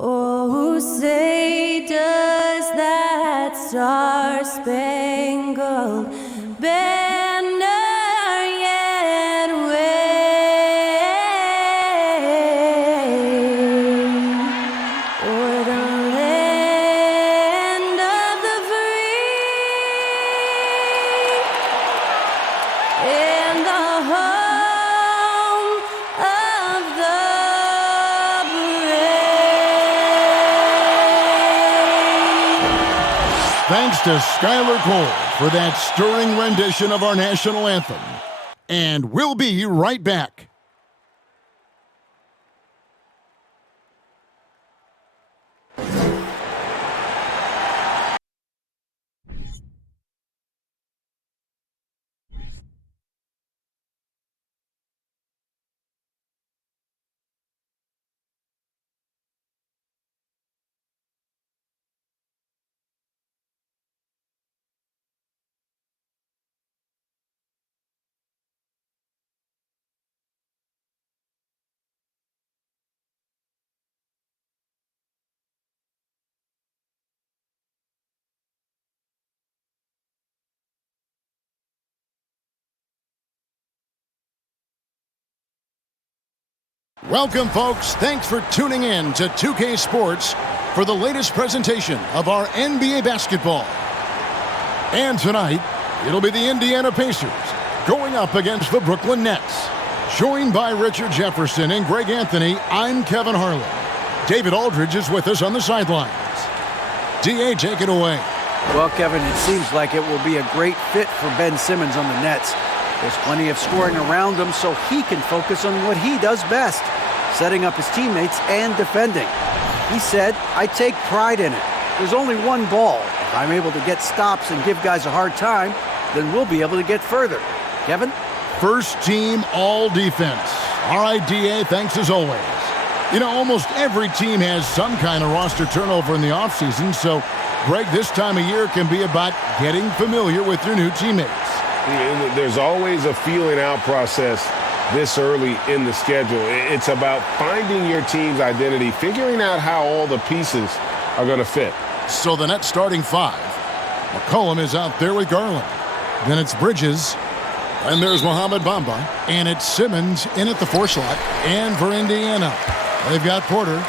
Oh, say does that star-spangled banner yet wave o'er the land of the free and the home of the Thanks to Skylar Cole for that stirring rendition of our national anthem. And we'll be right back. Welcome, folks. Thanks for tuning in to 2K Sports for the latest presentation of our NBA basketball. And tonight, it'll be the Indiana Pacers going up against the Brooklyn Nets. Joined by Richard Jefferson and Greg Anthony, I'm Kevin Harlan. David Aldridge is with us on the sidelines. DA, take it away. Well, Kevin, it seems like it will be a great fit for Ben Simmons on the Nets. There's plenty of scoring around him so he can focus on what he does best, setting up his teammates and defending. He said, I take pride in it. There's only one ball. If I'm able to get stops and give guys a hard time, then we'll be able to get further. Kevin? First team all defense. All right, DA, thanks as always. You know, almost every team has some kind of roster turnover in the offseason, so, Greg, this time of year can be about getting familiar with your new teammates. There's always a feeling out process this early in the schedule. It's about finding your team's identity, figuring out how all the pieces are going to fit. So the Nets starting five. McCollum is out there with Garland. Then it's Bridges. And there's Mohamed Bamba. And it's Simmons in at the 4 slot. And for Indiana, they've got Porter.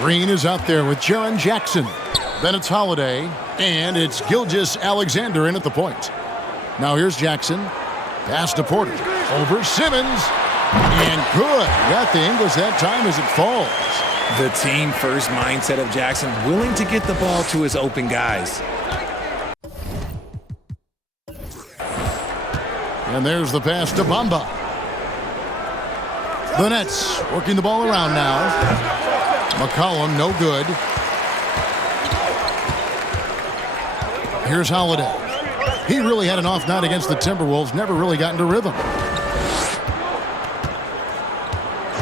Green is out there with Jaren Jackson. Then it's Holiday. And it's Gilgeous-Alexander in at the point. Now here's Jackson. Pass to Porter. Over Simmons. And good. Got the Ingles that time as it falls. The team-first mindset of Jackson, willing to get the ball to his open guys. And there's the pass to Bamba. The Nets working the ball around now. McCollum, no good. Here's Holiday. He really had an off night against the Timberwolves, never really got into rhythm.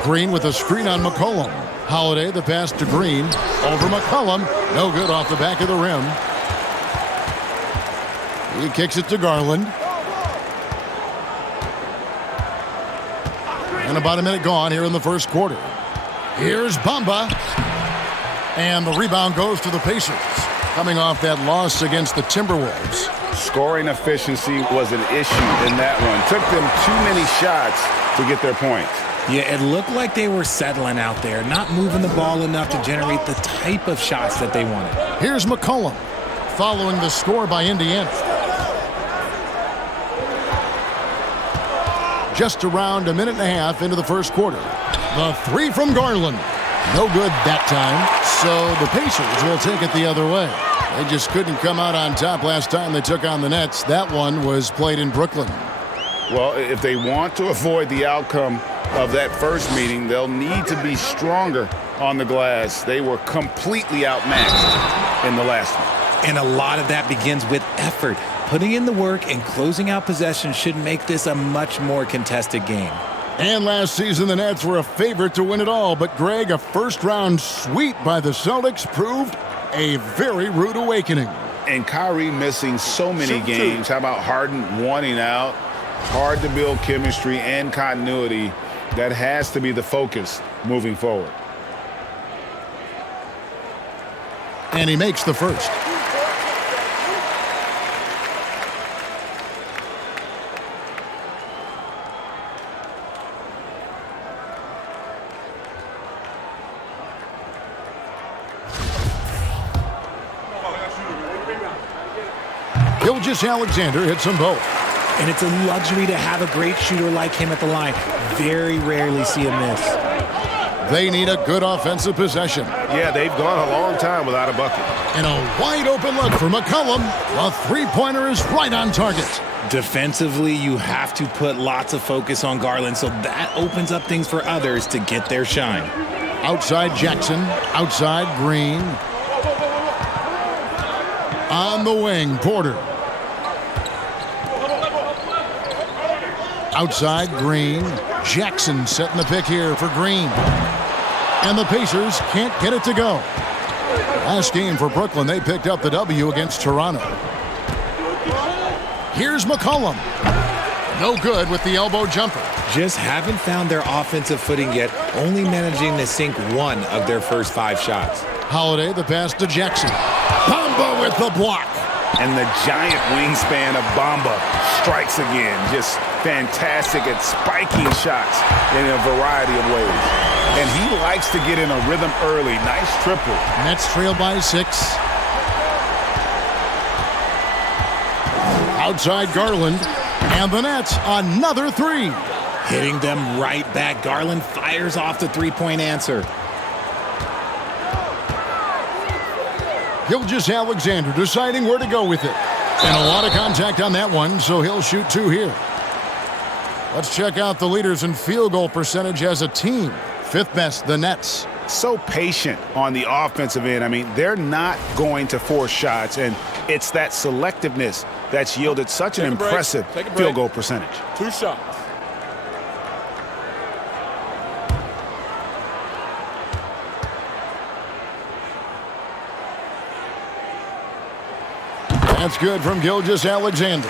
Green with a screen on McCollum. Holiday, the pass to Green. Over McCollum. No good off the back of the rim. He kicks it to Garland. And about a minute gone here in the first quarter. Here's Bamba. And the rebound goes to the Pacers, coming off that loss against the Timberwolves. Scoring efficiency was an issue in that one. Took them too many shots to get their points. Yeah, it looked like they were settling out there, not moving the ball enough to generate the type of shots that they wanted. Here's McCollum, following the score by Indiana. Just around a minute and a half into the first quarter. The 3 from Garland. No good that time, so the Pacers will take it the other way. They just couldn't come out on top last time they took on the Nets. That one was played in Brooklyn. Well, if they want to avoid the outcome of that first meeting, they'll need to be stronger on the glass. They were completely outmatched in the last one. And a lot of that begins with effort. Putting in the work and closing out possession should make this a much more contested game. And last season, the Nets were a favorite to win it all. But, Greg, a first-round sweep by the Celtics proved a very rude awakening. And Kyrie missing so many games. How about Harden wanting out? Hard to build chemistry and continuity. That has to be the focus moving forward. And he makes the first. Alexander hits them both. And it's a luxury to have a great shooter like him at the line. Very rarely see him miss. They need a good offensive possession. Yeah, they've gone a long time without a bucket. And a wide open look for McCollum. A three-pointer is right on target. Defensively, you have to put lots of focus on Garland, so that opens up things for others to get their shine. Outside Jackson, outside Green. On the wing, Porter. Outside Green. Jackson setting the pick here for Green. And the Pacers can't get it to go. Last game for Brooklyn, they picked up the W against Toronto. Here's McCollum. No good with the elbow jumper. Just haven't found their offensive footing yet, only managing to sink one of their first 5 shots. Holiday, the pass to Jackson. Bamba with the block. And the giant wingspan of Bamba strikes again. Just fantastic at spiking shots in a variety of ways. And he likes to get in a rhythm early. Nice triple. Nets trail by 6. Outside Garland. And the Nets, another 3. Hitting them right back. Garland fires off the three-point answer. Alexander deciding where to go with it. And a lot of contact on that one, so he'll shoot 2 here. Let's check out the leaders in field goal percentage as a team. 5th best, the Nets. So patient on the offensive end. I mean, they're not going to force shots, and it's that selectiveness that's yielded such an impressive field goal percentage. 2 shots. That's good from Alexander.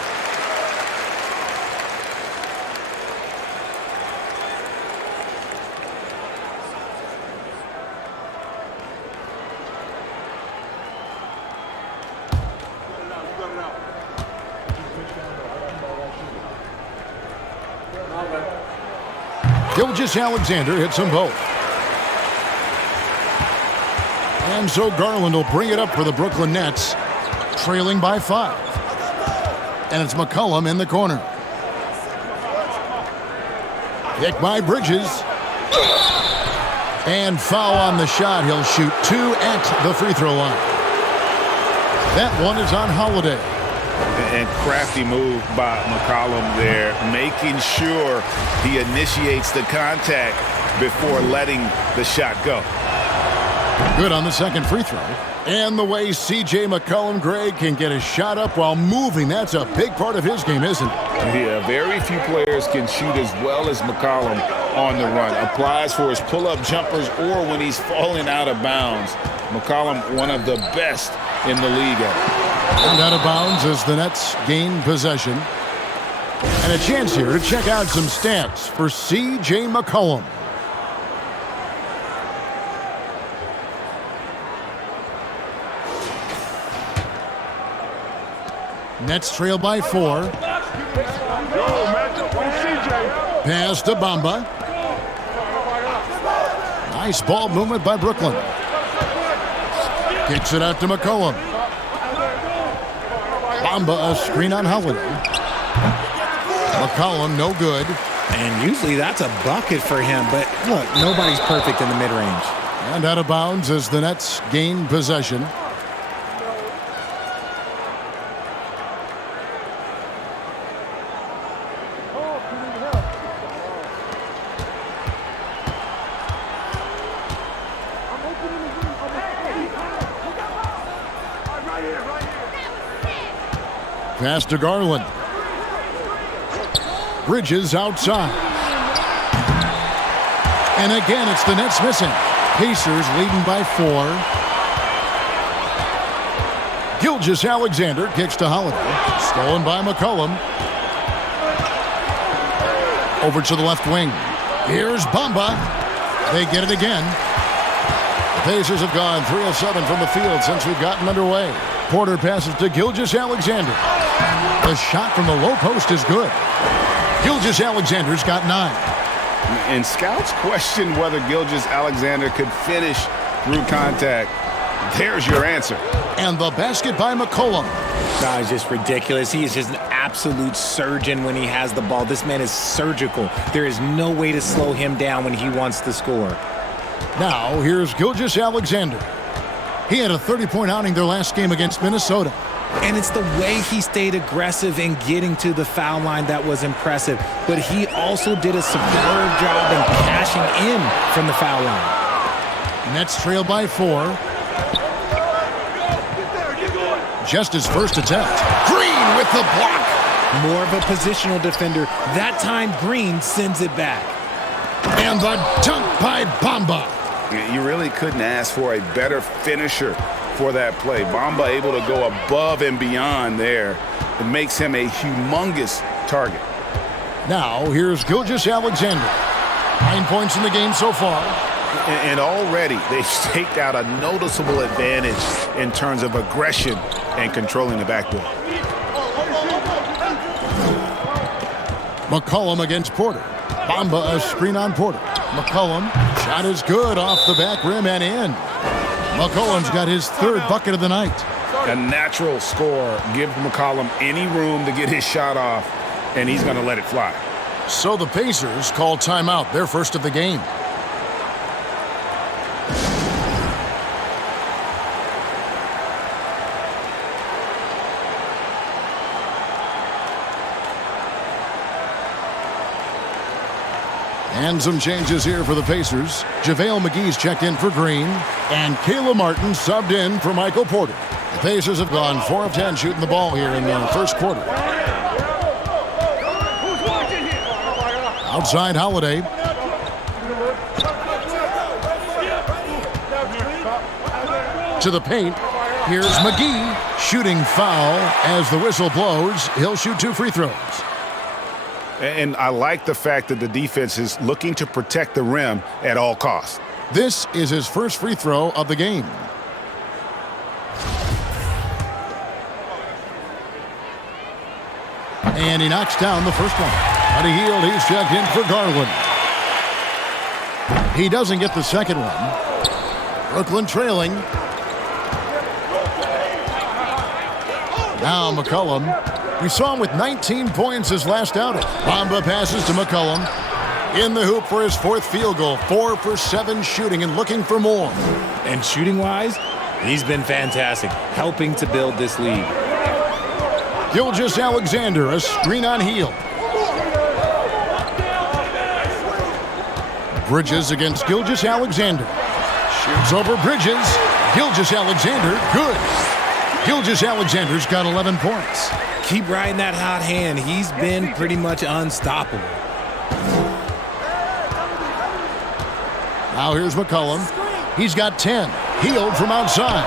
Alexander hits them both. And so Garland will bring it up for the Brooklyn Nets, trailing by 5. And it's McCollum in the corner. Pick by Bridges. And foul on the shot. He'll shoot 2 at the free throw line. That one is on Holiday. And crafty move by McCollum there, making sure he initiates the contact before letting the shot go. Good on the second free throw. And the way C.J. McCollum, Greg, can get a shot up while moving, that's a big part of his game, isn't it? Yeah, very few players can shoot as well as McCollum on the run. Applies for his pull-up jumpers or when he's falling out of bounds. McCollum, one of the best in the league at it. And out of bounds as the Nets gain possession. And a chance here to check out some stats for C.J. McCollum. Nets trail by 4. Pass to Bamba. Nice ball movement by Brooklyn. Kicks it out to McCollum. Bamba, a screen on Holiday. McCollum, no good. And usually that's a bucket for him, but look, nobody's perfect in the mid-range. And out of bounds as the Nets gain possession. Pass to Garland. Bridges outside. And again, it's the Nets missing. Pacers leading by 4. Alexander kicks to Holiday. Stolen by McCollum. Over to the left wing. Here's Bamba. They get it again. Pacers have gone 3 of 7 from the field since we've gotten underway. Porter passes to Gilgeous-Alexander. The shot from the low post is good. Gilgeous-Alexander's got 9. And scouts question whether Gilgeous-Alexander could finish through contact. There's your answer. And the basket by McCollum. That is just ridiculous. He is just an absolute surgeon when he has the ball. This man is surgical. There is no way to slow him down when he wants to score. Now, here's Gilgeous-Alexander. He had a 30-point outing their last game against Minnesota. And it's the way he stayed aggressive in getting to the foul line that was impressive. But he also did a superb job in cashing in from the foul line. Nets trail by 4. Just his first attempt. Green with the block. More of a positional defender. That time, Green sends it back. And the dunk by Bamba. You really couldn't ask for a better finisher for that play. Bamba able to go above and beyond there. It makes him a humongous target. Now, here's Gilgeous-Alexander. 9 points in the game so far. And already they've staked out a noticeable advantage in terms of aggression and controlling the backboard. McCollum against Porter. Bamba a screen on Porter. McCollum, shot is good off the back rim and in. McCollum's got his 3rd bucket of the night. A natural scorer. Give McCollum any room to get his shot off, and he's going to let it fly. So the Pacers call timeout, their first of the game. And some changes here for the Pacers. JaVale McGee's checked in for Green. And Caleb Martin subbed in for Michael Porter. The Pacers have gone 4 of 10 shooting the ball here in the first quarter. Outside Holiday. To the paint. Here's McGee. Shooting foul as the whistle blows. He'll shoot 2 free throws. And I like the fact that the defense is looking to protect the rim at all costs. This is his first free throw of the game. And he knocks down the first one. Buddy Hield, he's checked in for Garland. He doesn't get the second one. Brooklyn trailing. Now McCollum. We saw him with 19 points his last outing. Bamba passes to McCollum. In the hoop for his 4th field goal. 4 for 7 shooting and looking for more. And shooting-wise, he's been fantastic, helping to build this lead. Gilgeous-Alexander, a screen on Hield. Bridges against Gilgeous-Alexander. Shoots over Bridges. Gilgeous-Alexander, good. Gilgeous-Alexander's got 11 points. Keep riding that hot hand. He's been pretty much unstoppable. Now here's McCollum. He's got 10. Hield from outside.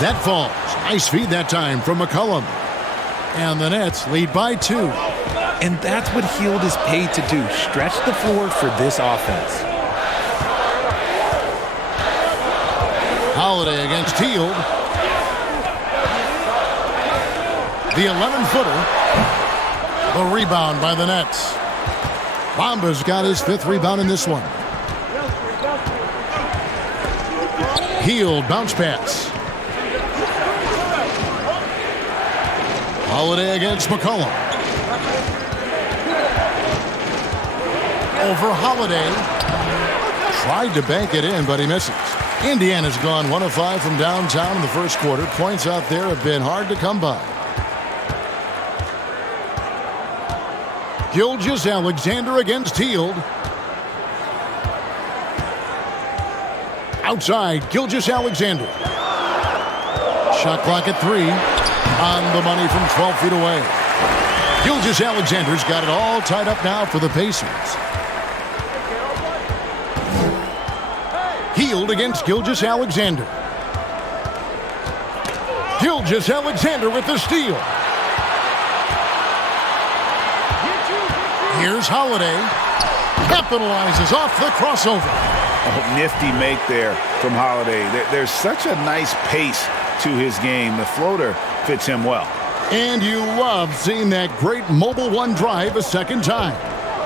That falls. Nice feed that time from McCollum. And the Nets lead by 2. And that's what Hield is paid to do. Stretch the floor for this offense. Holiday against Hield. The 11-footer. The rebound by the Nets. Bamba's got his 5th rebound in this one. Hield, bounce pass. Holiday against McCollum. Over Holiday. Tried to bank it in, but he misses. Indiana's gone 1 of 5 from downtown in the first quarter. Points out there have been hard to come by. Gilgeous-Alexander against Hield. Outside, Gilgeous-Alexander. Shot clock at 3. On the money from 12 feet away. Gilgeous-Alexander's got it all tied up now for the Pacers. Hield against Gilgeous-Alexander. Gilgeous-Alexander with the steal. Here's Holiday. Capitalizes off the crossover. Oh, nifty make there from Holiday. There's such a nice pace to his game. The floater fits him well. And you love seeing that great mobile one drive a second time.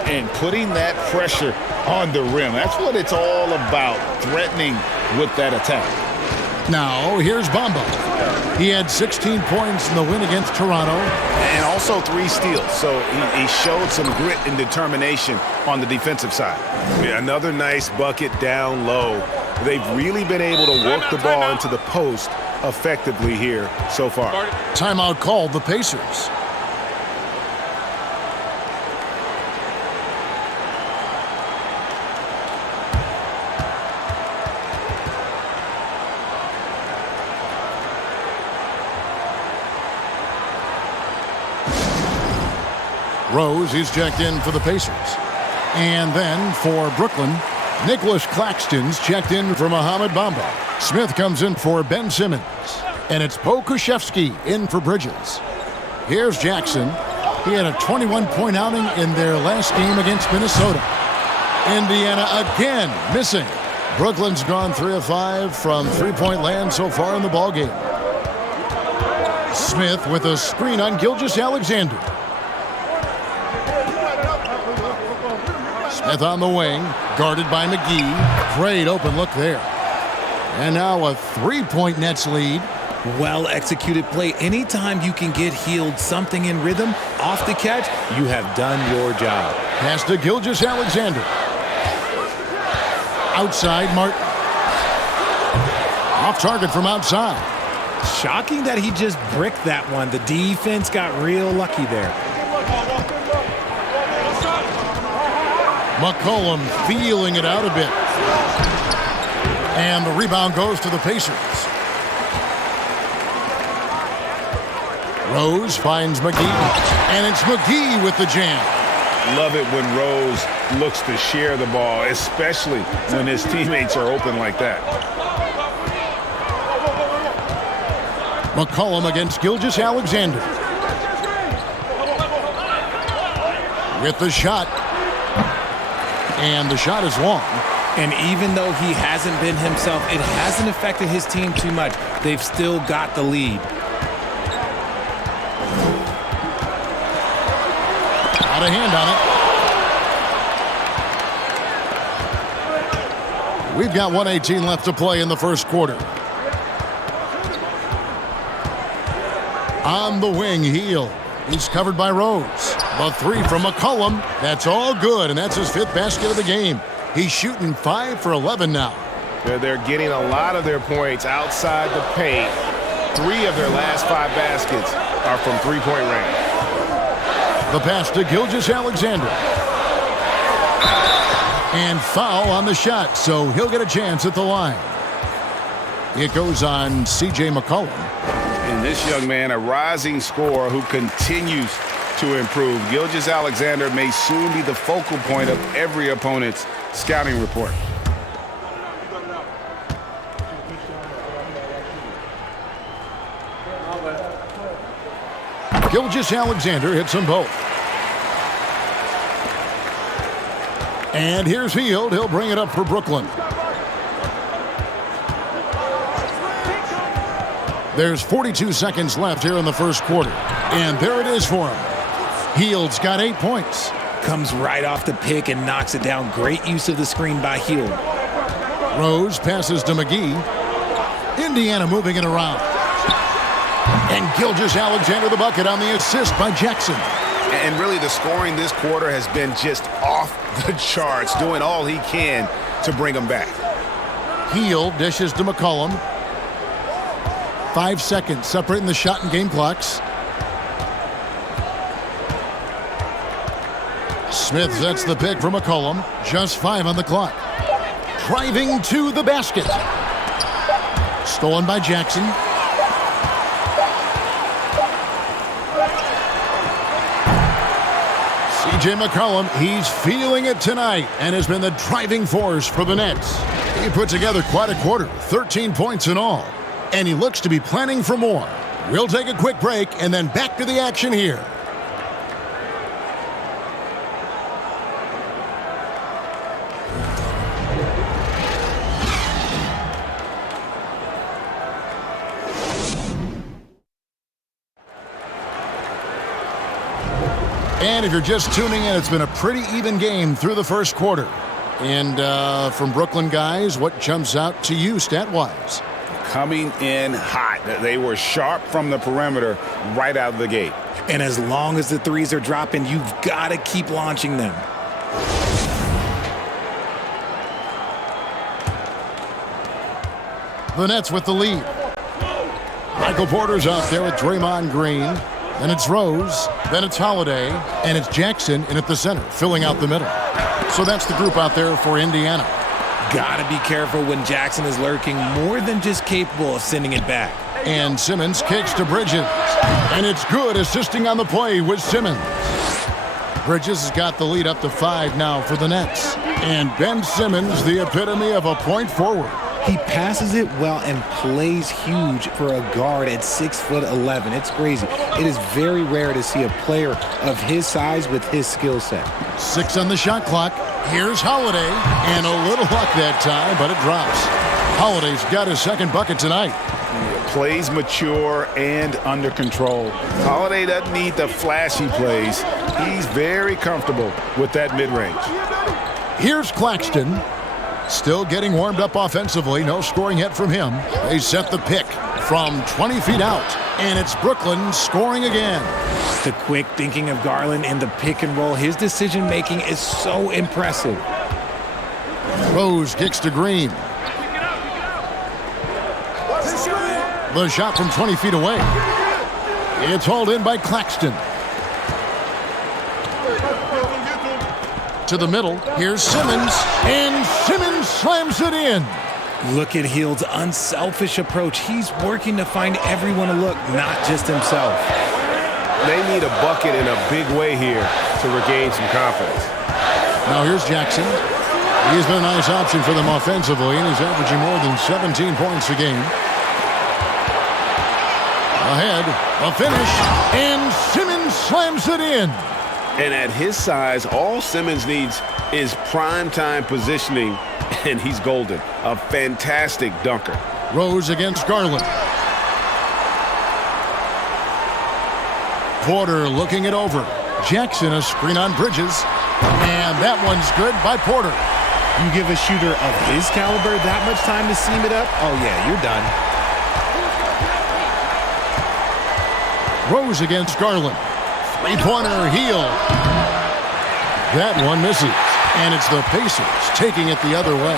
And putting that pressure on the rim. That's what it's all about, threatening with that attack. Now, here's Bamba. He had 16 points in the win against Toronto. And also 3 steals, so he showed some grit and determination on the defensive side. Another nice bucket down low. They've really been able to work the ball into the post effectively here so far. Timeout called the Pacers. Rose is checked in for the Pacers. And then for Brooklyn, Nicholas Claxton's checked in for Mohamed Bamba. Smith comes in for Ben Simmons. And it's Pokuševski in for Bridges. Here's Jackson. He had a 21-point outing in their last game against Minnesota. Indiana again missing. Brooklyn's gone 3 of 5 from three-point land so far in the ballgame. Smith with a screen on Gilgeous-Alexander. Smith on the wing, guarded by McGee. Great open look there. And now a 3-point Nets lead. Well-executed play. Anytime you can get Hield something in rhythm off the catch, you have done your job. Pass to Gilgeous-Alexander. Outside, Martin. Off target from outside. Shocking that he just bricked that one. The defense got real lucky there. McCollum feeling it out a bit. And the rebound goes to the Pacers. Rose finds McGee. And it's McGee with the jam. Love it when Rose looks to share the ball, especially when his teammates are open like that. McCollum against Gilgeous-Alexander. With the shot. And the shot is long. And even though he hasn't been himself, it hasn't affected his team too much. They've still got the lead. Out of hand on it. We've got 1:18 left to play in the first quarter. On the wing, Hield. He's covered by Rose. The 3 from McCollum. That's all good, and that's his 5th basket of the game. He's shooting 5 for 11 now. They're getting a lot of their points outside the paint. 3 of their last 5 baskets are from three-point range. The pass to Gilgeous-Alexander. And foul on the shot, so he'll get a chance at the line. It goes on C.J. McCollum. And this young man, a rising scorer who continues to improve. Gilgeous-Alexander may soon be the focal point of every opponent's scouting report. Gilgeous-Alexander hits them both. And here's Hield. He'll bring it up for Brooklyn. There's 42 seconds left here in the first quarter. And there it is for him. Hield's got 8 points. Comes right off the pick and knocks it down. Great use of the screen by Hield. Rose passes to McGee. Indiana moving it around. And Gilgeous-Alexander the bucket on the assist by Jackson. And really the scoring this quarter has been just off the charts, doing all he can to bring them back. Hield dishes to McCollum. 5 seconds separating the shot and game clocks. Smith sets the pick for McCollum. Just 5 on the clock. Driving to the basket. Stolen by Jackson. C.J. McCollum, he's feeling it tonight and has been the driving force for the Nets. He put together quite a quarter, 13 points in all. And he looks to be planning for more. We'll take a quick break and then back to the action here. And if you're just tuning in, it's been a pretty even game through the first quarter. And from Brooklyn guys, what jumps out to you stat-wise? Coming in hot. They were sharp from the perimeter right out of the gate. And as long as the threes are dropping, you've got to keep launching them. The Nets with the lead. Michael Porter's out there with Draymond Green. Then it's Rose. Then it's Holiday. And it's Jackson in at the center, filling out the middle. So that's the group out there for Indiana. Gotta be careful when Jackson is lurking, more than just capable of sending it back. And Simmons kicks to Bridges. And it's good, assisting on the play with Simmons. Bridges has got the lead up to 5 now for the Nets. And Ben Simmons, the epitome of a point forward. He passes it well and plays huge for a guard at 6'11". It's crazy. It is very rare to see a player of his size with his skill set. 6 on the shot clock. Here's Holiday. And a little luck that time, but it drops. Holiday's got his second bucket tonight. Plays mature and under control. Holiday doesn't need the flashy plays. He's very comfortable with that mid-range. Here's Claxton. Still getting warmed up offensively. No scoring yet from him. They set the pick from 20 feet out. And it's Brooklyn scoring again. The quick thinking of Garland in the pick and roll. His decision-making is so impressive. Rose kicks to Green. The shot from 20 feet away. It's hauled in by Claxton. To the middle. Here's Simmons. And Simmons slams it in. Look at Hield's unselfish approach. He's working to find everyone a look, not just himself. They need a bucket in a big way here to regain some confidence. Now here's Jackson. He's been a nice option for them offensively, and he's averaging more than 17 points a game. Ahead, a finish, and Simmons slams it in. And at his size, all Simmons needs is prime-time positioning, and he's golden. A fantastic dunker. Rose against Garland. Porter looking it over. Jackson a screen on Bridges. And that one's good by Porter. You give a shooter of his caliber that much time to seam it up? Oh, yeah, you're done. Rose against Garland. Three-pointer, Hield. That one misses. And it's the Pacers taking it the other way.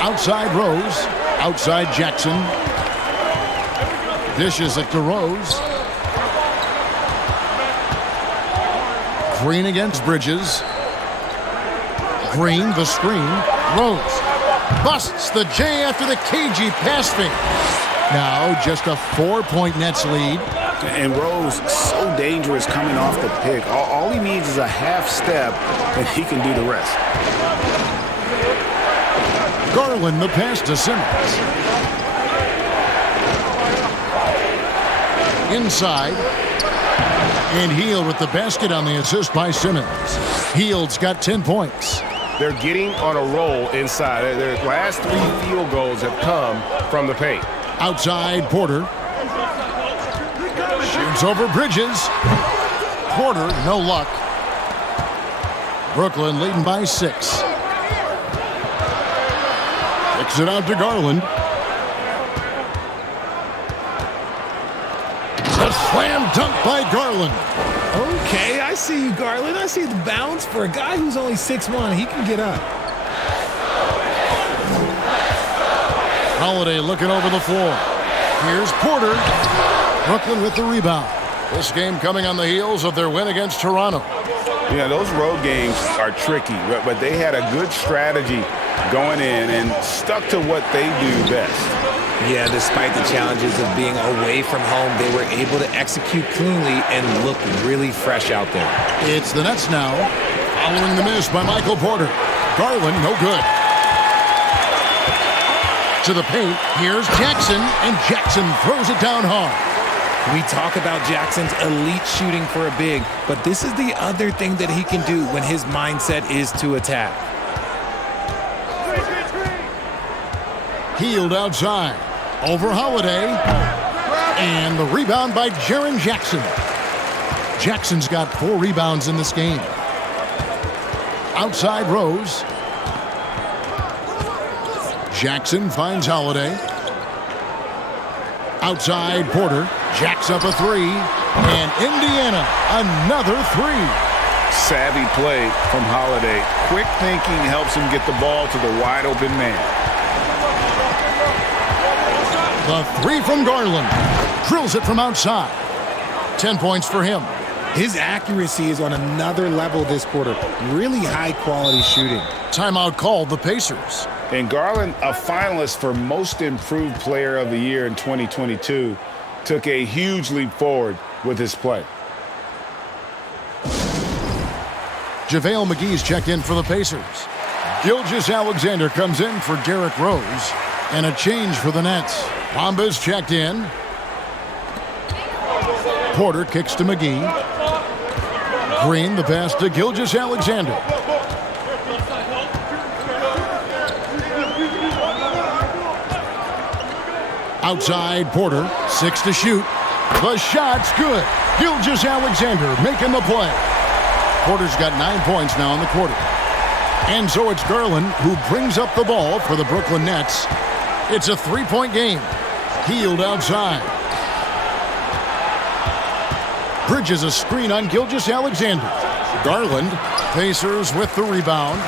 Outside Rose. Outside Jackson. Dishes it to Rose. Green against Bridges. Green, the screen. Rose busts the J after the cagey pass fake. Now just a 4-point Nets lead. And Rose, so dangerous coming off the pick. All he needs is a half step, and he can do the rest. Garland the pass to Simmons. Inside. And Hield with the basket on the assist by Simmons. Hield's got 10 points. They're getting on a roll inside. Their last 3 field goals have come from the paint. Outside Porter. Shoots over Bridges. Porter, no luck. Brooklyn leading by 6. Kicks it out to Garland. A slam dunk by Garland. Okay, I see you, Garland. I see the bounce for a guy who's only 6'1". He can get up. Holiday looking over the floor. Here's Porter. Brooklyn with the rebound. This game coming on the heels of their win against Toronto. Yeah, those road games are tricky, but they had a good strategy going in and stuck to what they do best. Yeah, despite the challenges of being away from home, they were able to execute cleanly and look really fresh out there. It's the Nets now, following the miss by Michael Porter. Garland, no good. To the paint, here's Jackson, and Jackson throws it down hard. We talk about Jackson's elite shooting for a big, but this is the other thing that he can do when his mindset is to attack. Hield outside. Over Holiday. And the rebound by Jaren Jackson. Jackson's got 4 rebounds in this game. Outside Rose. Jackson finds Holiday. Outside Porter. Jacks up a 3. And Indiana, another 3. Savvy play from Holiday. Quick thinking helps him get the ball to the wide open man. The 3 from Garland. Drills it from outside. 10 points for him. His accuracy is on another level this quarter. Really high-quality shooting. Timeout called the Pacers. And Garland, a finalist for Most Improved Player of the Year in 2022, took a huge leap forward with his play. JaVale McGee's checked in for the Pacers. Gilgeous-Alexander comes in for Derrick Rose. And a change for the Nets. Bamba's checked in. Porter kicks to McGee. Green, the pass to Gilgeous-Alexander. Outside Porter, 6 to shoot. The shot's good. Gilgeous-Alexander making the play. Porter's got 9 points now in the quarter. And so it's Garland who brings up the ball for the Brooklyn Nets. It's a 3-point game. Hield outside. Bridges a screen on Gilgeous-Alexander. Garland, Pacers with the rebound.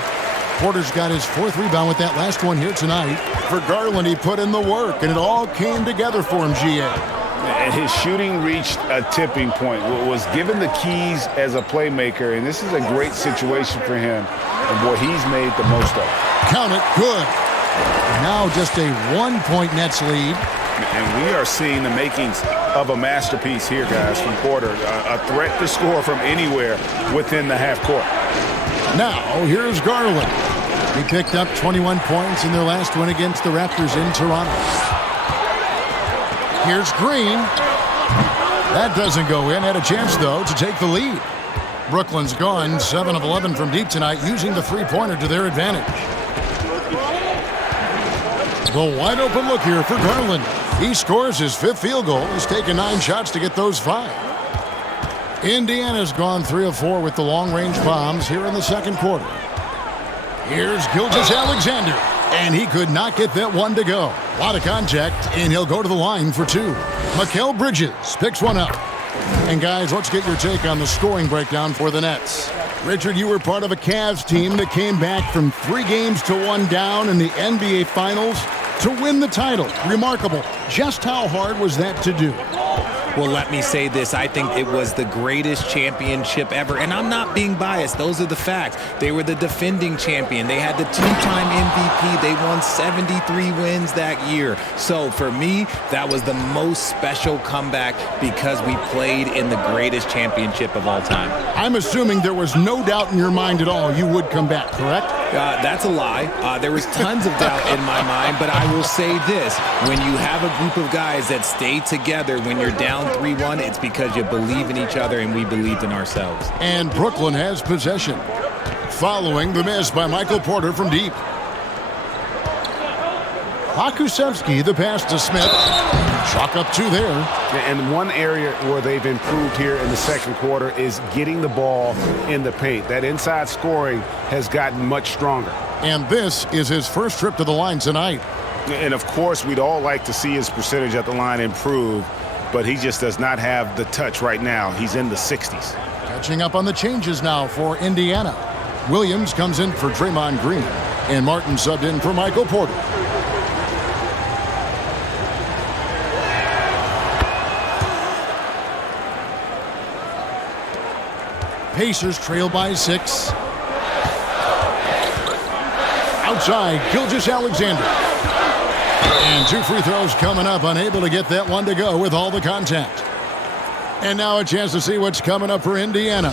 Porter's got his 4th rebound with that last one here tonight. For Garland, he put in the work, and it all came together for him, GA. And his shooting reached a tipping point. Was given the keys as a playmaker, and this is a great situation for him. And boy, he's made the most of it. Count it, good. Now just a 1-point Nets lead. And we are seeing the makings of a masterpiece here, guys, from Porter. A threat to score from anywhere within the half court. Now, here's Garland. He picked up 21 points in their last win against the Raptors in Toronto. Here's Green. That doesn't go in. Had a chance, though, to take the lead. Brooklyn's gone 7 of 11 from deep tonight, using the three-pointer to their advantage. The wide-open look here for Garland. He scores his 5th field goal. He's taken 9 shots to get those 5. Indiana's gone 3 of 4 with the long-range bombs here in the second quarter. Here's Gilgeous-Alexander, and he could not get that one to go. A lot of contact, and he'll go to the line for 2. Mikal Bridges picks one up. And guys, let's get your take on the scoring breakdown for the Nets. Richard, you were part of a Cavs team that came back from 3 games to 1 down in the NBA Finals to win the title. Remarkable. Just how hard was that to do? Well, let me say this. I think it was the greatest championship ever. And I'm not being biased. Those are the facts. They were the defending champion. They had the 2-time MVP. They won 73 wins that year. So for me, that was the most special comeback because we played in the greatest championship of all time. I'm assuming there was no doubt in your mind at all you would come back, correct? That's a lie. There was tons of doubt in my mind, but I will say this. When you have a group of guys that stay together when you're down 3-1, it's because you believe in each other and we believed in ourselves. And Brooklyn has possession. Following the miss by Michael Porter from deep. Pakusevsky, the pass to Smith. Chalk up 2 there. And one area where they've improved here in the second quarter is getting the ball in the paint. That inside scoring has gotten much stronger. And this is his first trip to the line tonight. And of course, we'd all like to see his percentage at the line improve, but he just does not have the touch right now. He's in the 60s. Catching up on the changes now for Indiana. Williams comes in for Draymond Green, and Martin subbed in for Michael Porter. Pacers trail by 6. Outside, Gilgeous-Alexander. And 2 free throws coming up, unable to get that one to go with all the contact. And now a chance to see what's coming up for Indiana.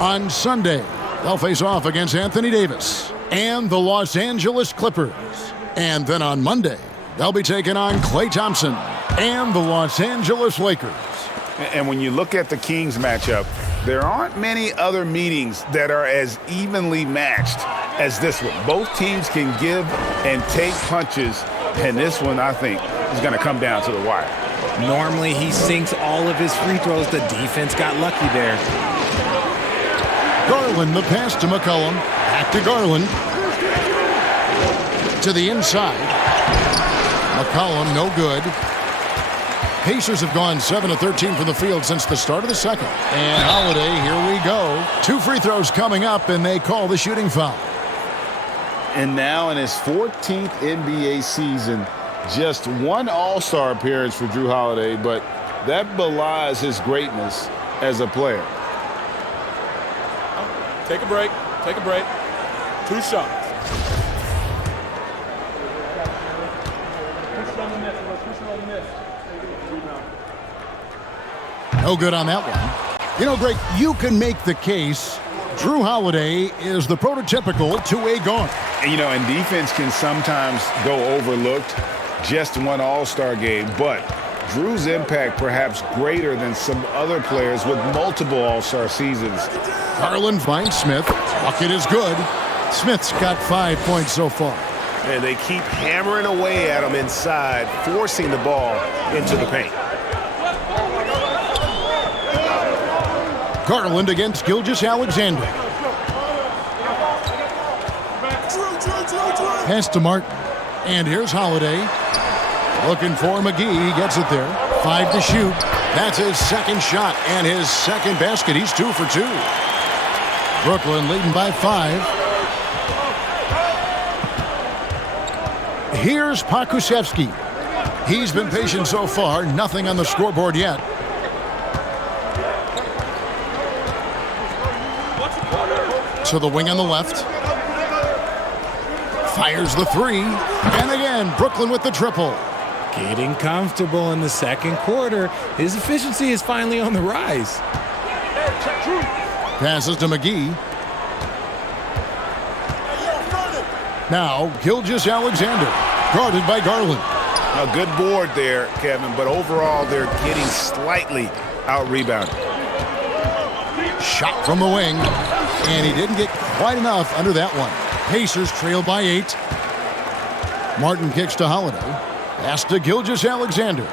On Sunday, they'll face off against Anthony Davis and the Los Angeles Clippers. And then on Monday, they'll be taking on Klay Thompson and the Los Angeles Lakers. And when you look at the Kings matchup, there aren't many other meetings that are as evenly matched as this one. Both teams can give and take punches, and this one, I think, is going to come down to the wire. Normally, he sinks all of his free throws. The defense got lucky there. Garland, the pass to McCollum. Back to Garland. To the inside. McCollum, no good. Pacers have gone 7 of 13 from the field since the start of the second. And Holiday, here we go. 2 free throws coming up, and they call the shooting foul. And now in his 14th NBA season, just 1 All-Star appearance for Drew Holiday, but that belies his greatness as a player. Take a break. Take a break. 2 shots. No good on that one. You know, Greg, you can make the case Drew Holiday is the prototypical two-way guard. And, you know, and defense can sometimes go overlooked. Just 1 All-Star game, but Drew's impact perhaps greater than some other players with multiple All-Star seasons. Garland finds Smith. Bucket is good. Smith's got 5 points so far. And they keep hammering away at him inside, forcing the ball into the paint. Garland against Gilgeous-Alexander. Pass to Martin. And here's Holiday. Looking for McGee. He gets it there. 5 to shoot. That's his second shot and his second basket. He's 2 for 2. Brooklyn leading by 5. Here's Pakusevsky. He's been patient so far. Nothing on the scoreboard yet. To the wing on the left. Fires the 3. And again, Brooklyn with the triple. Getting comfortable in the second quarter. His efficiency is finally on the rise. Passes to McGee. Now, Gilgeous-Alexander, guarded by Garland. A good board there, Kevin, but overall they're getting slightly out-rebounded. Shot from the wing, and he didn't get quite enough under that one. Pacers trail by 8. Martin kicks to Holiday. Pass to Gilgeous-Alexander.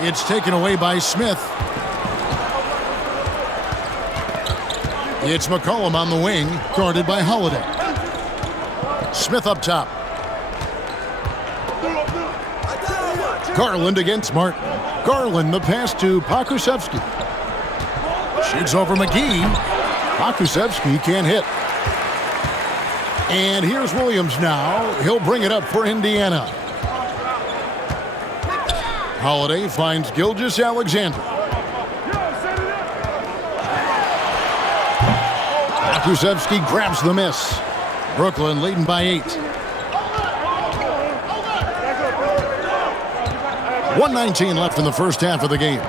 It's taken away by Smith. It's McCollum on the wing, guarded by Holiday. Smith up top. Garland against Martin. Garland, the pass to Pakusevsky. Shoots over McGee. Pakusevsky can't hit. And here's Williams now. He'll bring it up for Indiana. Holiday finds Gilgeous-Alexander. Pakusevsky grabs the miss. Brooklyn leading by 8. 1:19 left in the first half of the game.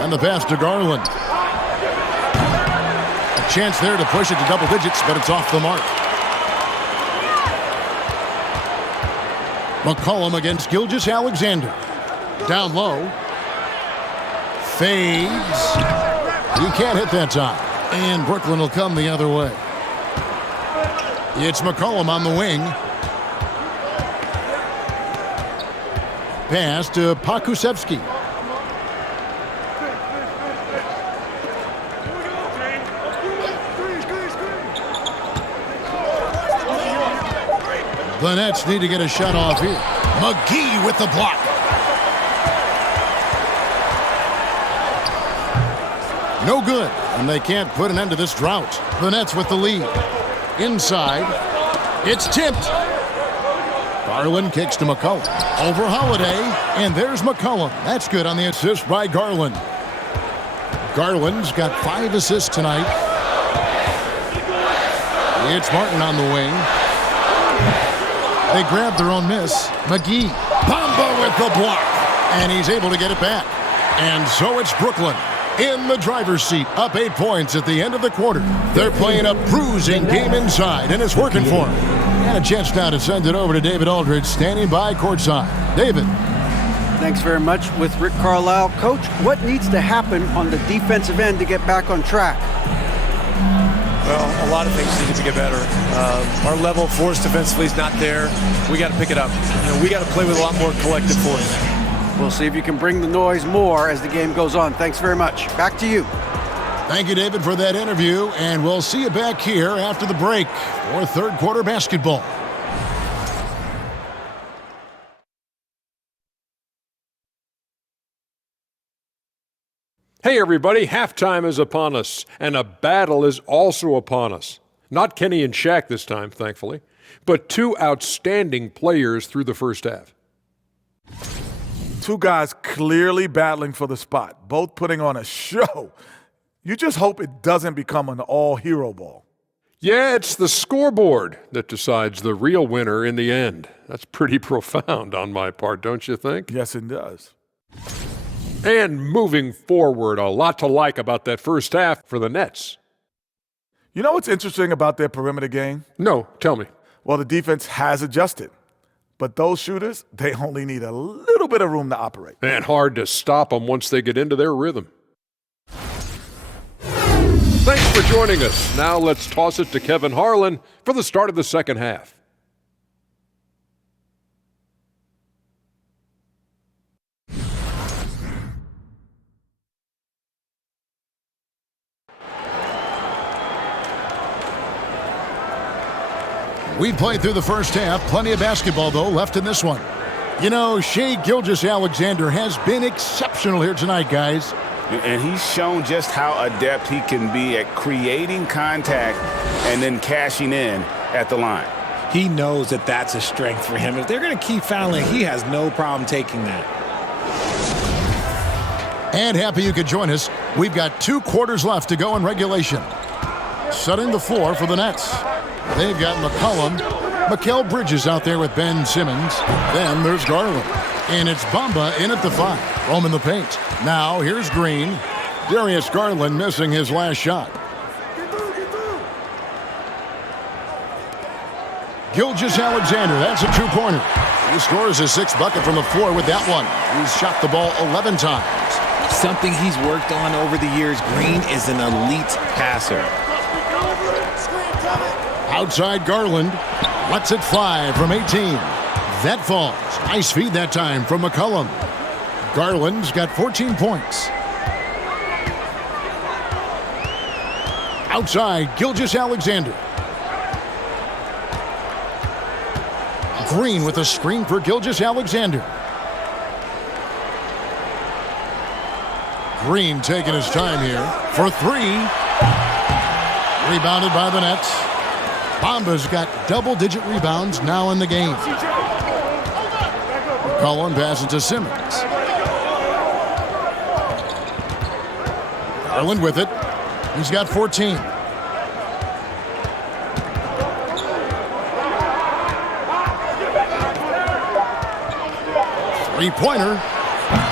And the pass to Garland. A chance there to push it to double digits, but it's off the mark. McCollum against Gilgeous-Alexander. Down low. Fades. He can't hit that time. And Brooklyn will come the other way. It's McCollum on the wing. Pass to Pakusevsky. The Nets need to get a shot off here. McGee with the block. No good, and they can't put an end to this drought. The Nets with the lead. Inside, it's tipped. Garland kicks to McCollum. Over Holiday, and there's McCollum. That's good on the assist by Garland. Garland's got 5 assists tonight. It's Martin on the wing. They grab their own miss. McGee, Bamba with the block, and he's able to get it back. And so it's Brooklyn. in the driver's seat, up 8 points at the end of the quarter. They're playing a bruising game inside, and it's working for them. And a chance now to send it over to David Aldridge, standing by courtside. David. Thanks very much with Rick Carlisle. Coach, what needs to happen on the defensive end to get back on track? Well, a lot of things need to get better. Our level of force defensively is not there. We got to pick it up. We got to play with a lot more collective force. We'll see if you can bring the noise more as the game goes on. Thanks very much. Back to you. Thank you, David, for that interview, and we'll see you back here after the break for third quarter basketball. Hey everybody, halftime is upon us, and a battle is also upon us. Not Kenny and Shaq this time, thankfully, but two outstanding players through the first half. Two guys clearly battling for the spot, both putting on a show. You just hope it doesn't become an all-hero ball. Yeah, it's the scoreboard that decides the real winner in the end. That's pretty profound on my part, don't you think? Yes, it does. And moving forward, a lot to like about that first half for the Nets. You know what's interesting about their perimeter game? No, tell me. Well, the defense has adjusted. But those shooters, they only need a little bit of room to operate. And hard to stop them once they get into their rhythm. Thanks for joining us. Now let's toss it to Kevin Harlan for the start of the second half. We played through the first half. Plenty of basketball, though, left in this one. You know, Shai Gilgeous-Alexander has been exceptional here tonight, guys. And he's shown just how adept he can be at creating contact and then cashing in at the line. He knows that that's a strength for him. If they're going to keep fouling, he has no problem taking that. And happy you could join us. We've got 2 quarters left to go in regulation. Setting the floor for the Nets. They've got McCollum, Mikal Bridges out there with Ben Simmons. Then there's Garland. And it's Bamba in at the 5. Roam in the paint. Now here's Green. Darius Garland missing his last shot. Gilgeous-Alexander, that's a 2-pointer. He scores his 6th bucket from the floor with that one. He's shot the ball 11 times. Something he's worked on over the years. Green is an elite passer. Outside Garland, lets it fly from 18. That falls. Nice feed that time from McCollum. Garland's got 14 points. Outside, Gilgeous-Alexander. Green with a screen for Gilgeous-Alexander. Green taking his time here for 3. Rebounded by the Nets. Bamba's got double-digit rebounds now in the game. McCollum passes to Simmons. Garland with it. He's got 14. Three-pointer.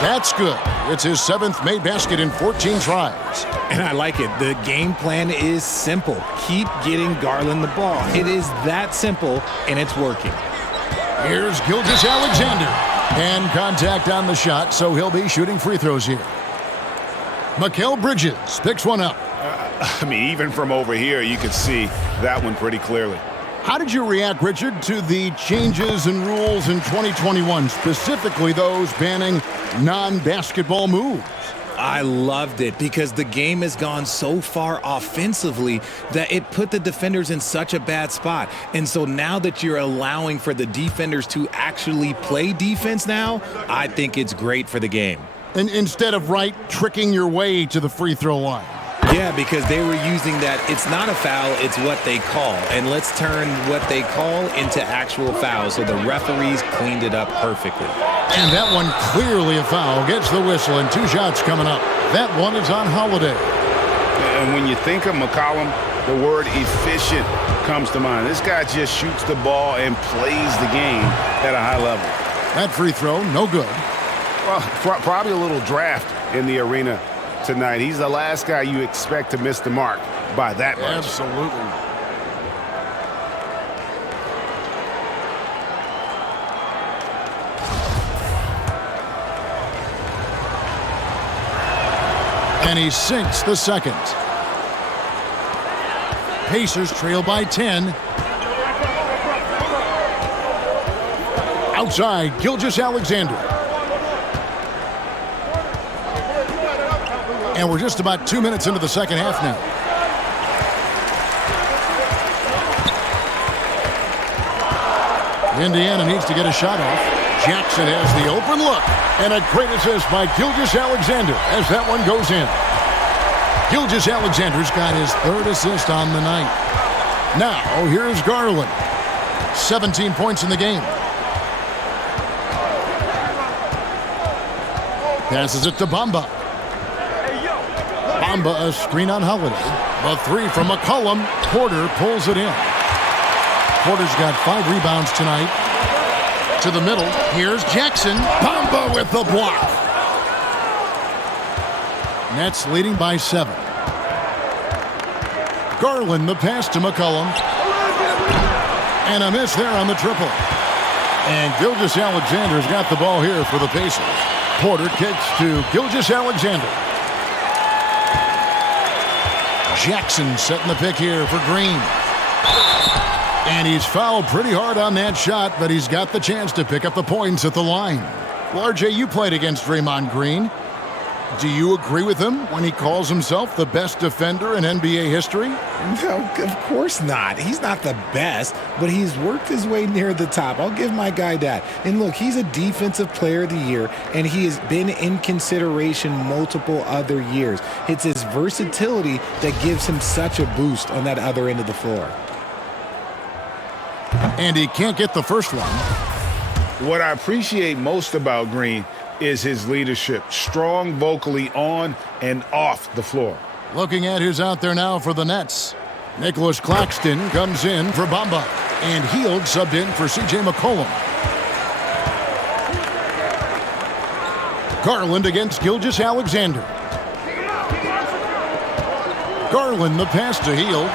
That's good. It's his 7th made basket in 14 tries. And I like it. The game plan is simple. Keep getting Garland the ball. It is that simple, and it's working. Here's Gilgeous-Alexander. And contact on the shot, so he'll be shooting free throws here. Mikal Bridges picks one up. I mean, even from over here, you could see that one pretty clearly. How did you react, Richard, to the changes in rules in 2021, specifically those banning non-basketball moves? I loved it because the game has gone so far offensively that it put the defenders in such a bad spot. And so now that you're allowing for the defenders to actually play defense now, I think it's great for the game. And instead of tricking your way to the free throw line. Yeah, because they were using that it's not a foul, it's what they call. And let's turn what they call into actual fouls. So the referees cleaned it up perfectly. And that one clearly a foul. Gets the whistle and 2 shots coming up. That one is on Holiday. And when you think of McCollum, the word efficient comes to mind. This guy just shoots the ball and plays the game at a high level. That free throw, no good. Well, probably a little draft in the arena tonight. He's the last guy you expect to miss the mark by that much. Absolutely. And he sinks the second. Pacers trail by 10. Outside, Gilgeous-Alexander. And we're just about 2 minutes into the second half now. Indiana needs to get a shot off. Jackson has the open look. And a great assist by Gilgeous-Alexander as that one goes in. Gilgeous-Alexander's got his third assist on the night. Now, here's Garland. 17 points in the game. Passes it to Bamba. Bamba, a screen on Holiday. The three from McCollum. Porter pulls it in. Porter's got 5 rebounds tonight. To the middle. Here's Jackson. Bamba with the block. Nets leading by 7. Garland, the pass to McCollum. And a miss there on the triple. And Gilgeous-Alexander's got the ball here for the Pacers. Porter kicks to Gilgeous-Alexander. Jackson setting the pick here for Green. And he's fouled pretty hard on that shot, but he's got the chance to pick up the points at the line. Well, RJ, you played against Draymond Green. Do you agree with him when he calls himself the best defender in NBA history? No, of course not. He's not the best, but he's worked his way near the top. I'll give my guy that. And look, he's a defensive player of the year, and he has been in consideration multiple other years. It's his versatility that gives him such a boost on that other end of the floor. And he can't get the first one. What I appreciate most about Green is his leadership. Strong vocally on and off the floor. Looking at who's out there now for the Nets. Nicholas Claxton comes in for Bamba. And Hield subbed in for C.J. McCollum. Garland against Gilgeous-Alexander. Garland the pass to Hield.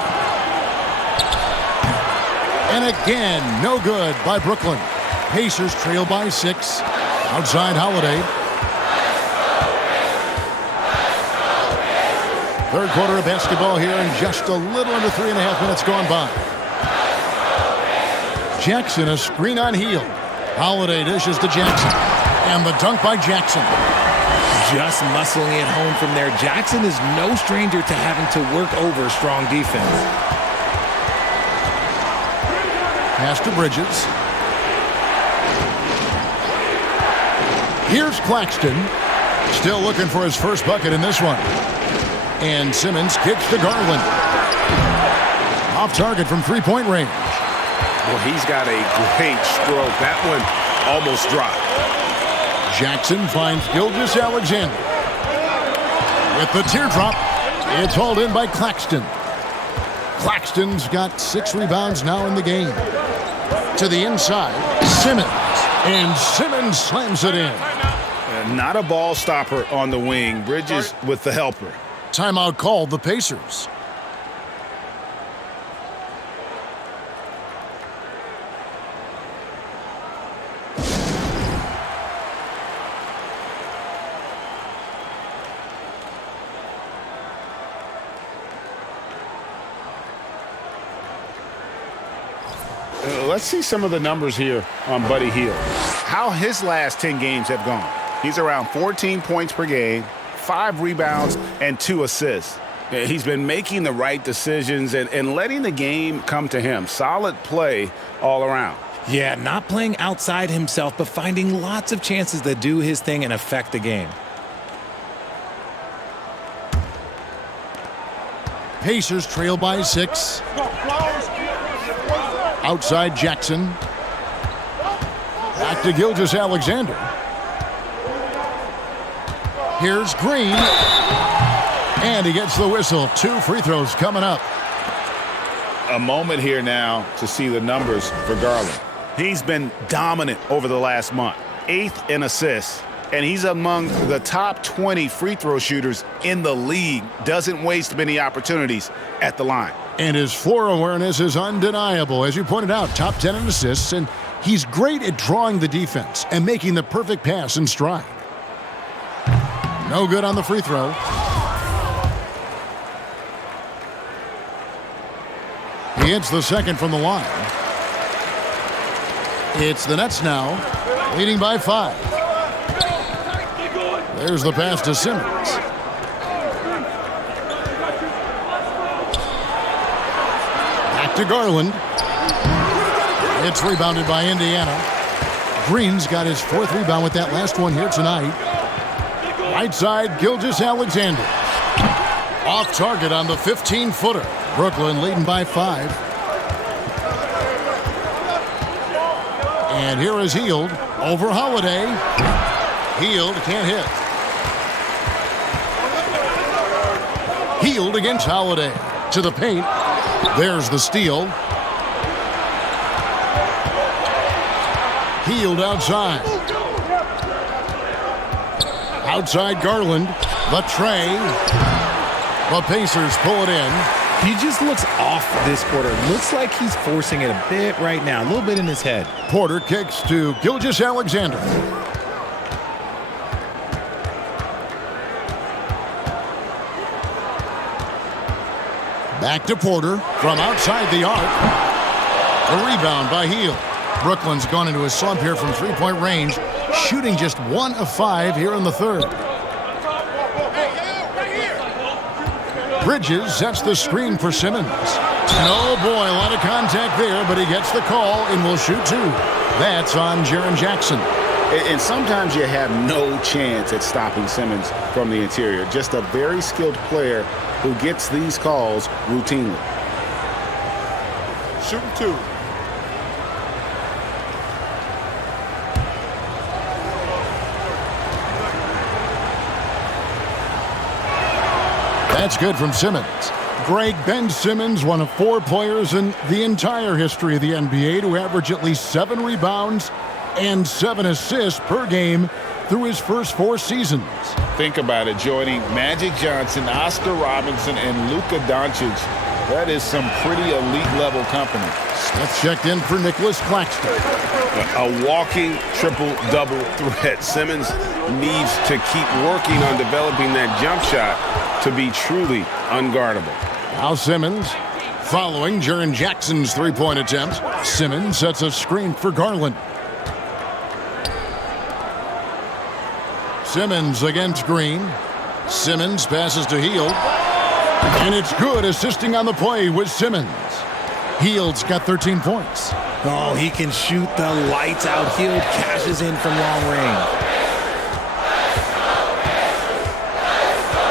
And again, no good by Brooklyn. Pacers trail by 6. Outside Holiday. Third quarter of basketball here and just a little under 3.5 minutes gone by. Jackson, a screen on Hield. Holiday dishes to Jackson. And the dunk by Jackson. Just muscling it home from there. Jackson is no stranger to having to work over strong defense. Pass to Bridges. Here's Claxton. Still looking for his first bucket in this one. And Simmons kicks to Garland. Off target from three-point range. Well, he's got a great stroke. That one almost dropped. Jackson finds Gilgeous-Alexander. With the teardrop, it's hauled in by Claxton. Claxton's got 6 rebounds now in the game. To the inside, Simmons. And Simmons slams it in. Not a ball stopper on the wing. Bridges with the helper. Timeout called the Pacers. Let's see some of the numbers here on Buddy Hield. How his last 10 games have gone. He's around 14 points per game, 5 rebounds, and 2 assists. He's been making the right decisions and letting the game come to him. Solid play all around. Yeah, not playing outside himself, but finding lots of chances that do his thing and affect the game. Pacers trail by 6. Outside Jackson. Back to Gilgeous-Alexander. Here's Green. And he gets the whistle. 2 free throws coming up. A moment here now to see the numbers for Garland. He's been dominant over the last month. 8th in assists, and he's among the top 20 free throw shooters in the league. Doesn't waste many opportunities at the line. And his floor awareness is undeniable. As you pointed out, top 10 in assists, and he's great at drawing the defense and making the perfect pass in stride. No good on the free throw. He hits the second from the line. It's the Nets now, leading by 5. There's the pass to Simmons. Back to Garland. It's rebounded by Indiana. Green's got his 4th rebound with that last one here tonight. Right side, Gilgeous-Alexander. Off target on the 15-footer. Brooklyn leading by 5. And here is Hield over Holiday. Hield can't hit. Hield against Holiday. To the paint. There's the steal. Hield outside. Outside Garland. The tray. The Pacers pull it in. He just looks off this quarter. Looks like he's forcing it a bit right now. A little bit in his head. Porter kicks to Gilgeous-Alexander. Back to Porter from outside the arc. A rebound by Hield. Brooklyn's gone into a slump here from three-point range, shooting just 1 of 5 here in the third. Bridges sets the screen for Simmons. Oh boy, a lot of contact there, but he gets the call and will shoot 2. That's on Jaren Jackson. And sometimes you have no chance at stopping Simmons from the interior. Just a very skilled player who gets these calls routinely. Shooting 2. That's good from Simmons. Greg, Ben Simmons, one of 4 players in the entire history of the NBA to average at least 7 rebounds and 7 assists per game through his first 4 seasons. Think about it, joining Magic Johnson, Oscar Robinson, and Luka Doncic. That is some pretty elite-level company. Smith checked in for Nicholas Claxton. A walking triple-double threat. Simmons needs to keep working on developing that jump shot to be truly unguardable. Now Simmons following Jaren Jackson's three-point attempt. Simmons sets a screen for Garland. Simmons against Green. Simmons passes to Hield. And it's good, assisting on the play with Simmons. Hield's got 13 points. Oh, he can shoot the lights out. Hield cashes in from long range.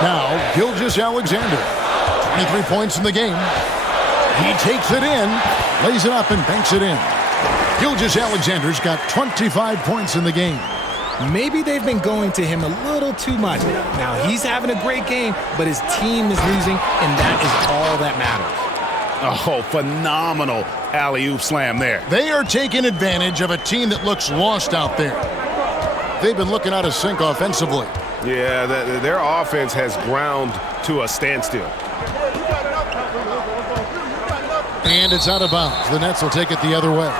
Now, Gilgeous-Alexander, 23 points in the game. He takes it in, lays it up, and banks it in. Gilgeous-Alexander's got 25 points in the game. Maybe they've been going to him a little too much. Now, he's having a great game, but his team is losing, and that is all that matters. Oh, phenomenal alley-oop slam there. They are taking advantage of a team that looks lost out there. They've been looking out of sync offensively. Yeah, their offense has ground to a standstill. And it's out of bounds. The Nets will take it the other way.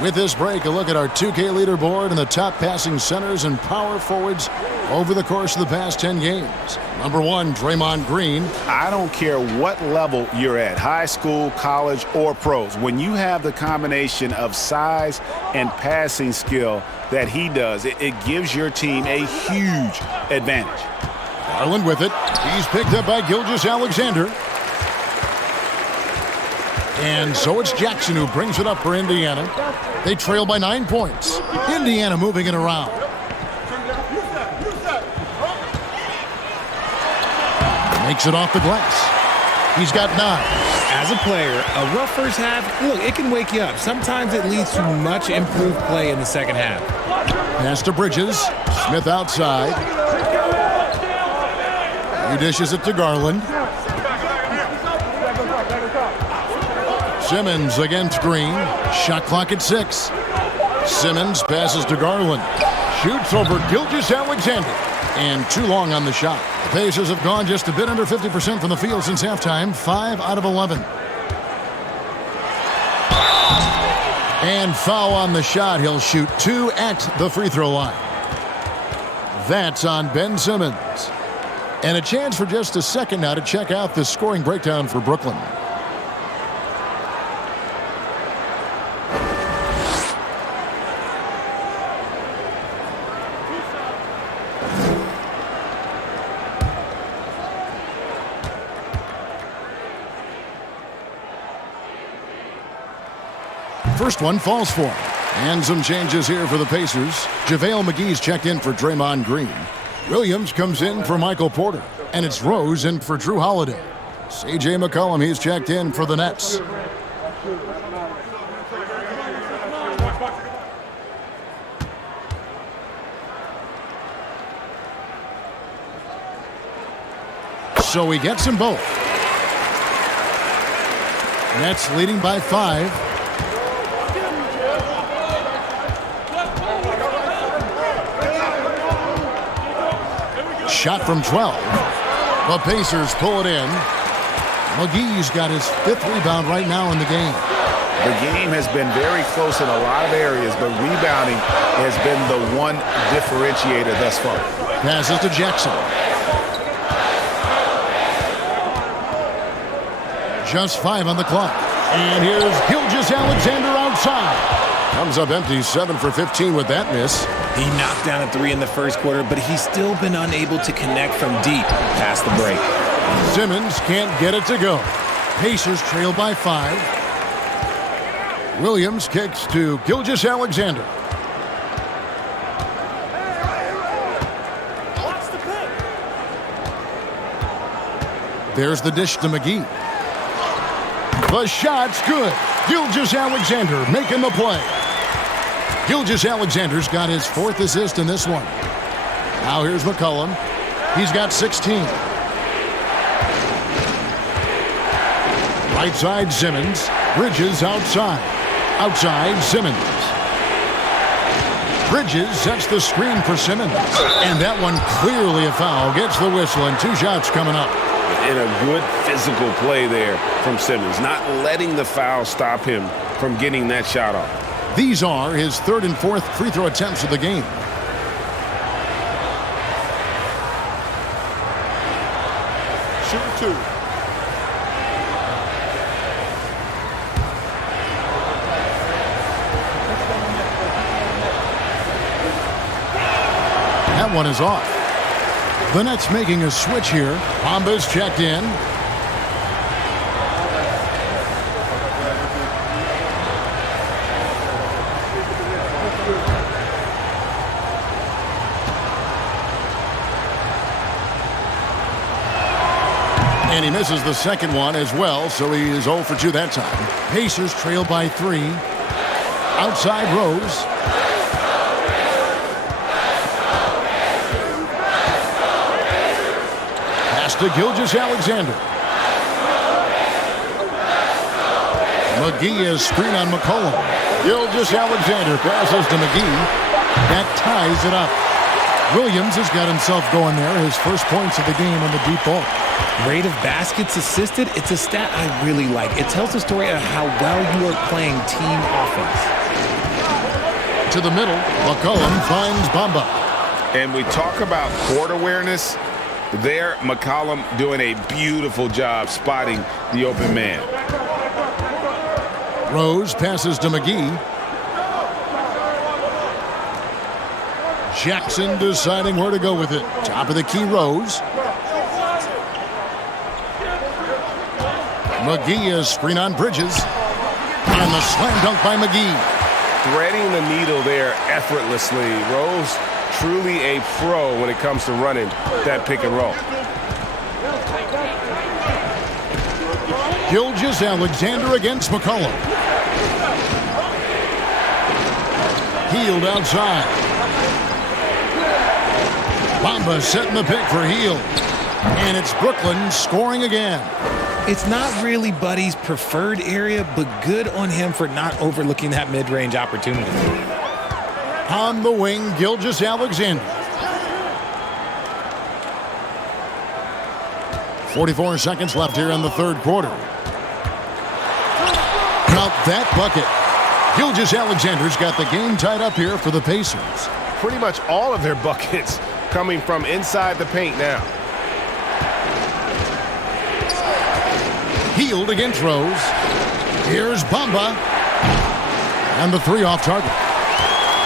With this break, a look at our 2K leaderboard and the top passing centers and power forwards over the course of the past 10 games. Number 1, Draymond Green. I don't care what level you're at, high school, college, or pros. When you have the combination of size and passing skill that he does, it gives your team a huge advantage. Garland with it. He's picked up by Gilgeous-Alexander. And so it's Jackson who brings it up for Indiana. They trail by 9 points. Indiana moving it around. Makes it off the glass. He's got 9. As a player, a rough first half, look, it can wake you up. Sometimes it leads to much improved play in the second half. Pass to Bridges. Smith outside. He dishes it to Garland. Simmons against Green. Shot clock at 6. Simmons passes to Garland. Shoots over Gilgeous Alexander. And too long on the shot. The Pacers have gone just a bit under 50% from the field since halftime. 5 out of 11. And foul on the shot. He'll shoot 2 at the free throw line. That's on Ben Simmons. And a chance for just a second now to check out the scoring breakdown for Brooklyn. First one falls for him. And some changes here for the Pacers. JaVale McGee's checked in for Draymond Green. Williams comes in for Michael Porter. And it's Rose in for Drew Holiday. C.J. McCollum, he's checked in for the Nets. So he gets them both. Nets leading by 5. Shot from 12. The Pacers pull it in. McGee's got his 5th rebound right now in the game. The game has been very close in a lot of areas, but rebounding has been the one differentiator thus far. Passes to Jackson. Just 5 on the clock. And here's Gilgeous Alexander outside. Comes up empty, 7 for 15 with that miss. He knocked down a 3 in the first quarter, but he's still been unable to connect from deep past the break. Simmons can't get it to go. Pacers trail by 5. Williams kicks to Gilgeous Alexander. There's the dish to McGee. The shot's good. Gilgeous Alexander making the play. Gilgeous Alexander's got his 4th assist in this one. Now here's McCollum. He's got 16. Right side Simmons. Bridges outside. Outside Simmons. Bridges sets the screen for Simmons. And that one clearly a foul. Gets the whistle and 2 shots coming up. And a good physical play there from Simmons, not letting the foul stop him from getting that shot off. These are his 3rd and 4th free throw attempts of the game. Shooting 2. That one is off. The Nets making a switch here. Bamba's checked in. And he misses the second one as well, so he is 0 for 2 that time. Pacers trail by 3. Outside Rose. To Gilgeous Alexander. McGee is screen on McCollum. Gilgeous Alexander passes to McGee. That ties it up. Williams has got himself going there. His first points of the game on the deep ball. Rate of baskets assisted, it's a stat I really like. It tells the story of how well you are playing team offense. To the middle, McCollum finds Bamba. And we talk about court awareness. There, McCollum doing a beautiful job spotting the open man. Rose passes to McGee. Jackson deciding where to go with it. Top of the key, Rose. McGee is screen on Bridges. And the slam dunk by McGee. Threading the needle there effortlessly. Rose, truly a pro when it comes to running that pick and roll. Gilgeous Alexander against McCollum. Hield outside. Bamba setting the pick for Hield. And it's Brooklyn scoring again. It's not really Buddy's preferred area, but good on him for not overlooking that mid-range opportunity. On the wing, Gilgeous-Alexander. 44 seconds left here in the third quarter. Count that bucket. Gilgeous-Alexander's got the game tied up here for the Pacers. Pretty much all of their buckets coming from inside the paint now. Healed against Rose. Here's Bamba. And the three off target.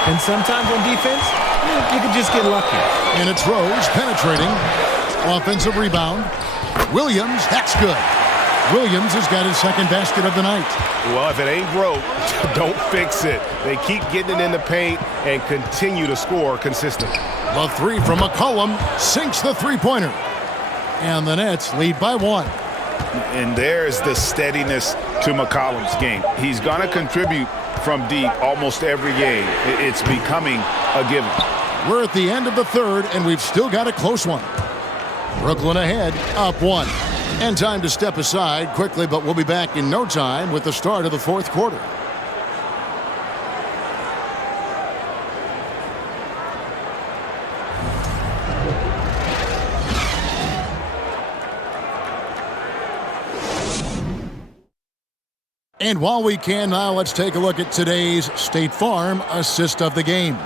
And sometimes on defense, you can just get lucky. And it's Rose penetrating. Offensive rebound. Williams, that's good. Williams has got his second basket of the night. Well, if it ain't broke, don't fix it. They keep getting it in the paint and continue to score consistently. The three from McCollum sinks the three-pointer. And the Nets lead by 1. And there's the steadiness to McCollum's game. He's going to contribute from deep almost every game. It's becoming a given. We're at the end of the third, and we've still got a close one. Brooklyn ahead, up 1. And time to step aside quickly, but we'll be back in no time with the start of the fourth quarter. And while we can now, let's take a look at today's State Farm assist of the game.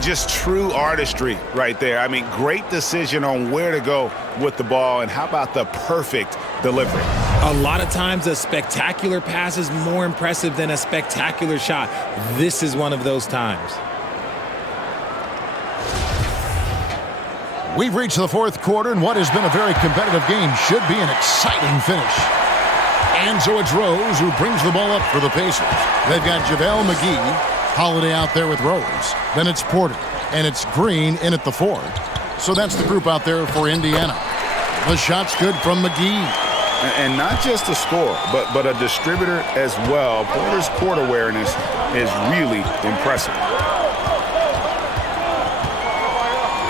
Just true artistry right there. I mean, great decision on where to go with the ball, and how about the perfect delivery? A lot of times a spectacular pass is more impressive than a spectacular shot. This is one of those times. We've reached the fourth quarter, and what has been a very competitive game should be an exciting finish. And so it's Rose who brings the ball up for the Pacers. They've got JaVale McGee, Holiday out there with Rose. Then it's Porter, and it's Green in at the 4. So that's the group out there for Indiana. The shot's good from McGee. And not just a scorer, but a distributor as well. Porter's court awareness is really impressive.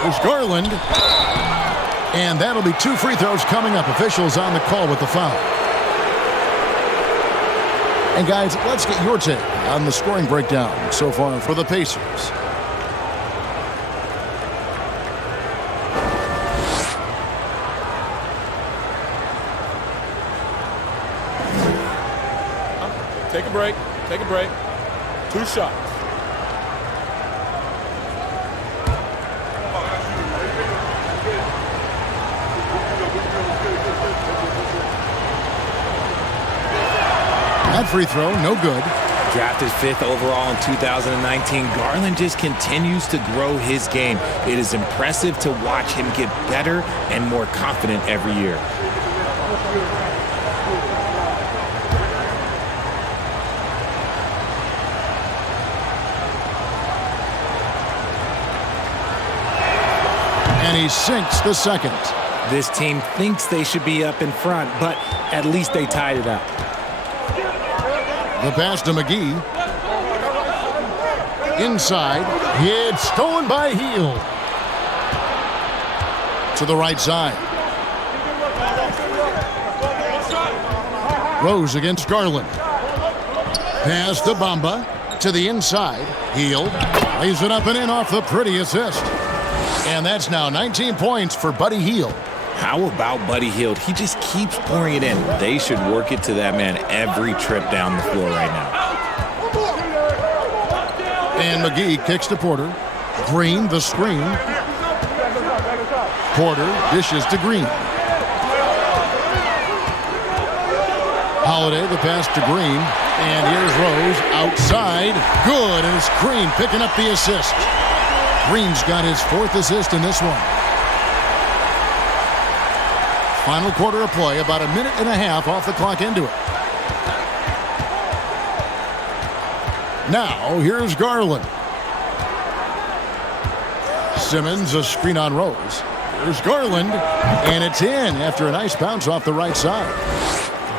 There's Garland. And that'll be 2 free throws coming up. Officials on the call with the foul. And guys, let's get your take on the scoring breakdown so far for the Pacers. Take a break. Take a break. 2 shots. That free throw, no good. Drafted 5th overall in 2019, Garland just continues to grow his game. It is impressive to watch him get better and more confident every year. And he sinks the second. This team thinks they should be up in front, but at least they tied it up. The pass to McGee. Inside. It's stolen by Hield. To the right side. Rose against Garland. Pass to Bamba. To the inside. Hield. Lays it up and in off the pretty assist. And that's now 19 points for Buddy Hield. How about Buddy Hield? He just keeps pouring it in. They should work it to that man every trip down the floor right now. And McGee kicks to Porter. Green, the screen. Porter dishes to Green. Holiday, the pass to Green. And here's Rose outside. Good, and it's Green picking up the assist. Green's got his 4th assist in this one. Final quarter of play, about a minute and a half off the clock into it. Now, here's Garland. Simmons, a screen on Rose. Here's Garland, and it's in after a nice bounce off the right side.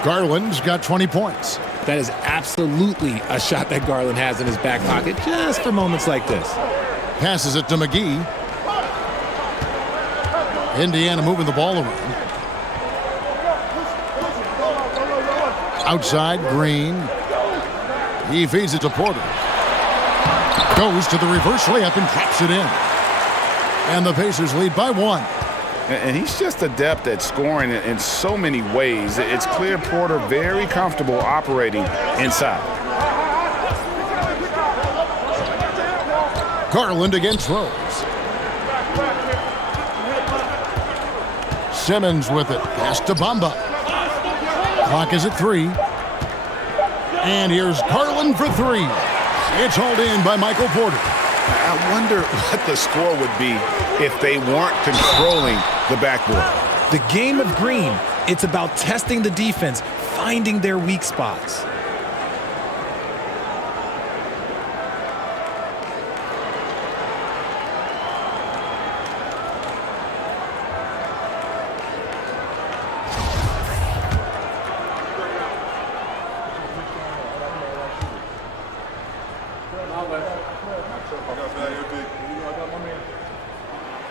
Garland's got 20 points. That is absolutely a shot that Garland has in his back pocket just for moments like this. Passes it to McGee. Indiana moving the ball around. Outside, Green. He feeds it to Porter. Goes to the reverse layup and drops it in. And the Pacers lead by 1. And he's just adept at scoring in so many ways. It's clear Porter very comfortable operating inside. Garland against Rose. Simmons with it. Pass to Bamba. Clock is at 3. And here's Garland for 3. It's hauled in by Michael Porter. I wonder what the score would be if they weren't controlling the backboard. The game of green, it's about testing the defense, finding their weak spots.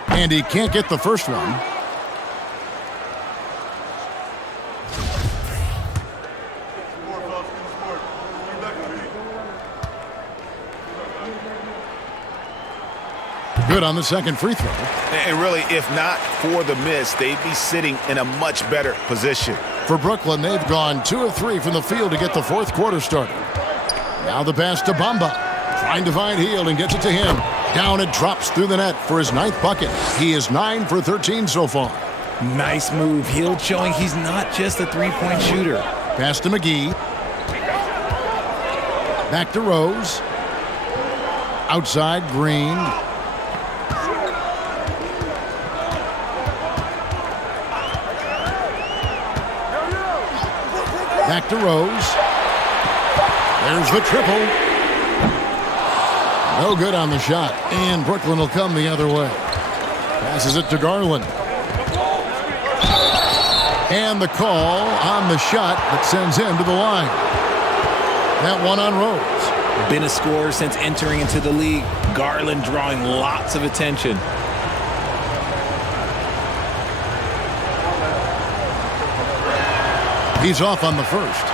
And he can't get the first one. Good on the second free throw. And really, if not for the miss, they'd be sitting in a much better position. For Brooklyn, they've gone 2 of 3 from the field to get the fourth quarter started. Now the pass to Bamba. Trying to find Hield and gets it to him. Down it drops through the net for his 9th bucket. He is 9 for 13 so far. Nice move. Hield showing he's not just a three-point shooter. Pass to McGee. Back to Rose. Outside, Green. Back to Rose. There's the triple. No good on the shot, and Brooklyn will come the other way. Passes it to Garland. And the call on the shot that sends him to the line. That one on Rose. Been a scorer since entering into the league. Garland drawing lots of attention. He's off on the first.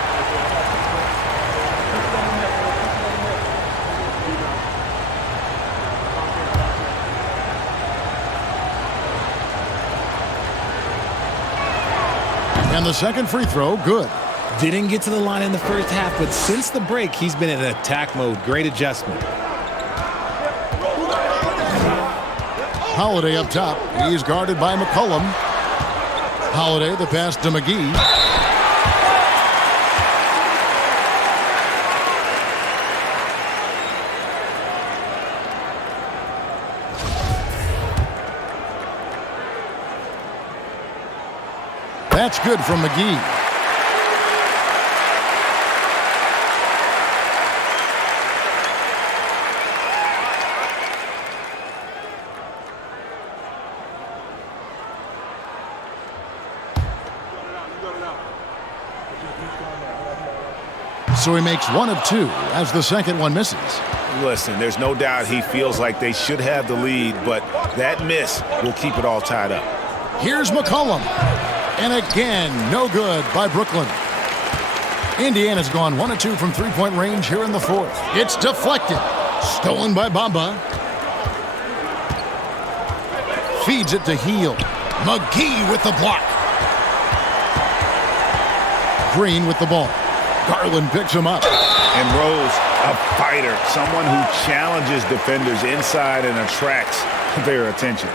And the second free throw, good. Didn't get to the line in the first half, but since the break, he's been in attack mode. Great adjustment. Holiday up top. He's guarded by McCollum. Holiday, the pass to McGee. That's good from McGee. So he makes 1 of 2 as the second one misses. Listen, there's no doubt he feels like they should have the lead, but that miss will keep it all tied up. Here's McCollum. And again, no good by Brooklyn. Indiana's gone 1 of 2 from three-point range here in the fourth. It's deflected. Stolen by Bamba. Feeds it to Hield. McGee with the block. Green with the ball. Garland picks him up. And Rose, a fighter, someone who challenges defenders inside and attracts their attention.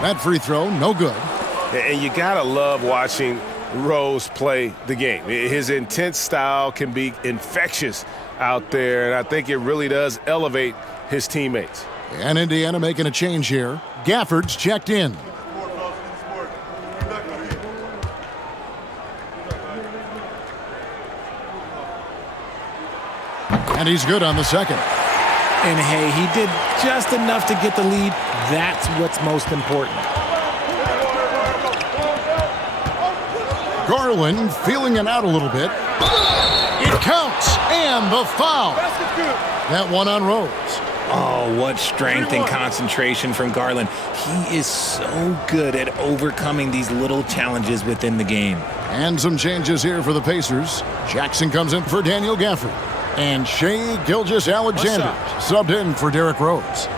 That free throw, no good. And you gotta love watching Rose play the game. His intense style can be infectious out there, and I think it really does elevate his teammates. And Indiana making a change here. Gafford's checked in. And he's good on the second. And hey, he did just enough to get the lead. That's what's most important. Garland feeling it out a little bit. It counts, and the foul. That one on Rose. Oh, what strength and concentration from Garland. He is so good at overcoming these little challenges within the game. And some changes here for the Pacers. Jackson comes in for Daniel Gafford. And Shea Gilgeous-Alexander subbed in for Derrick Rose.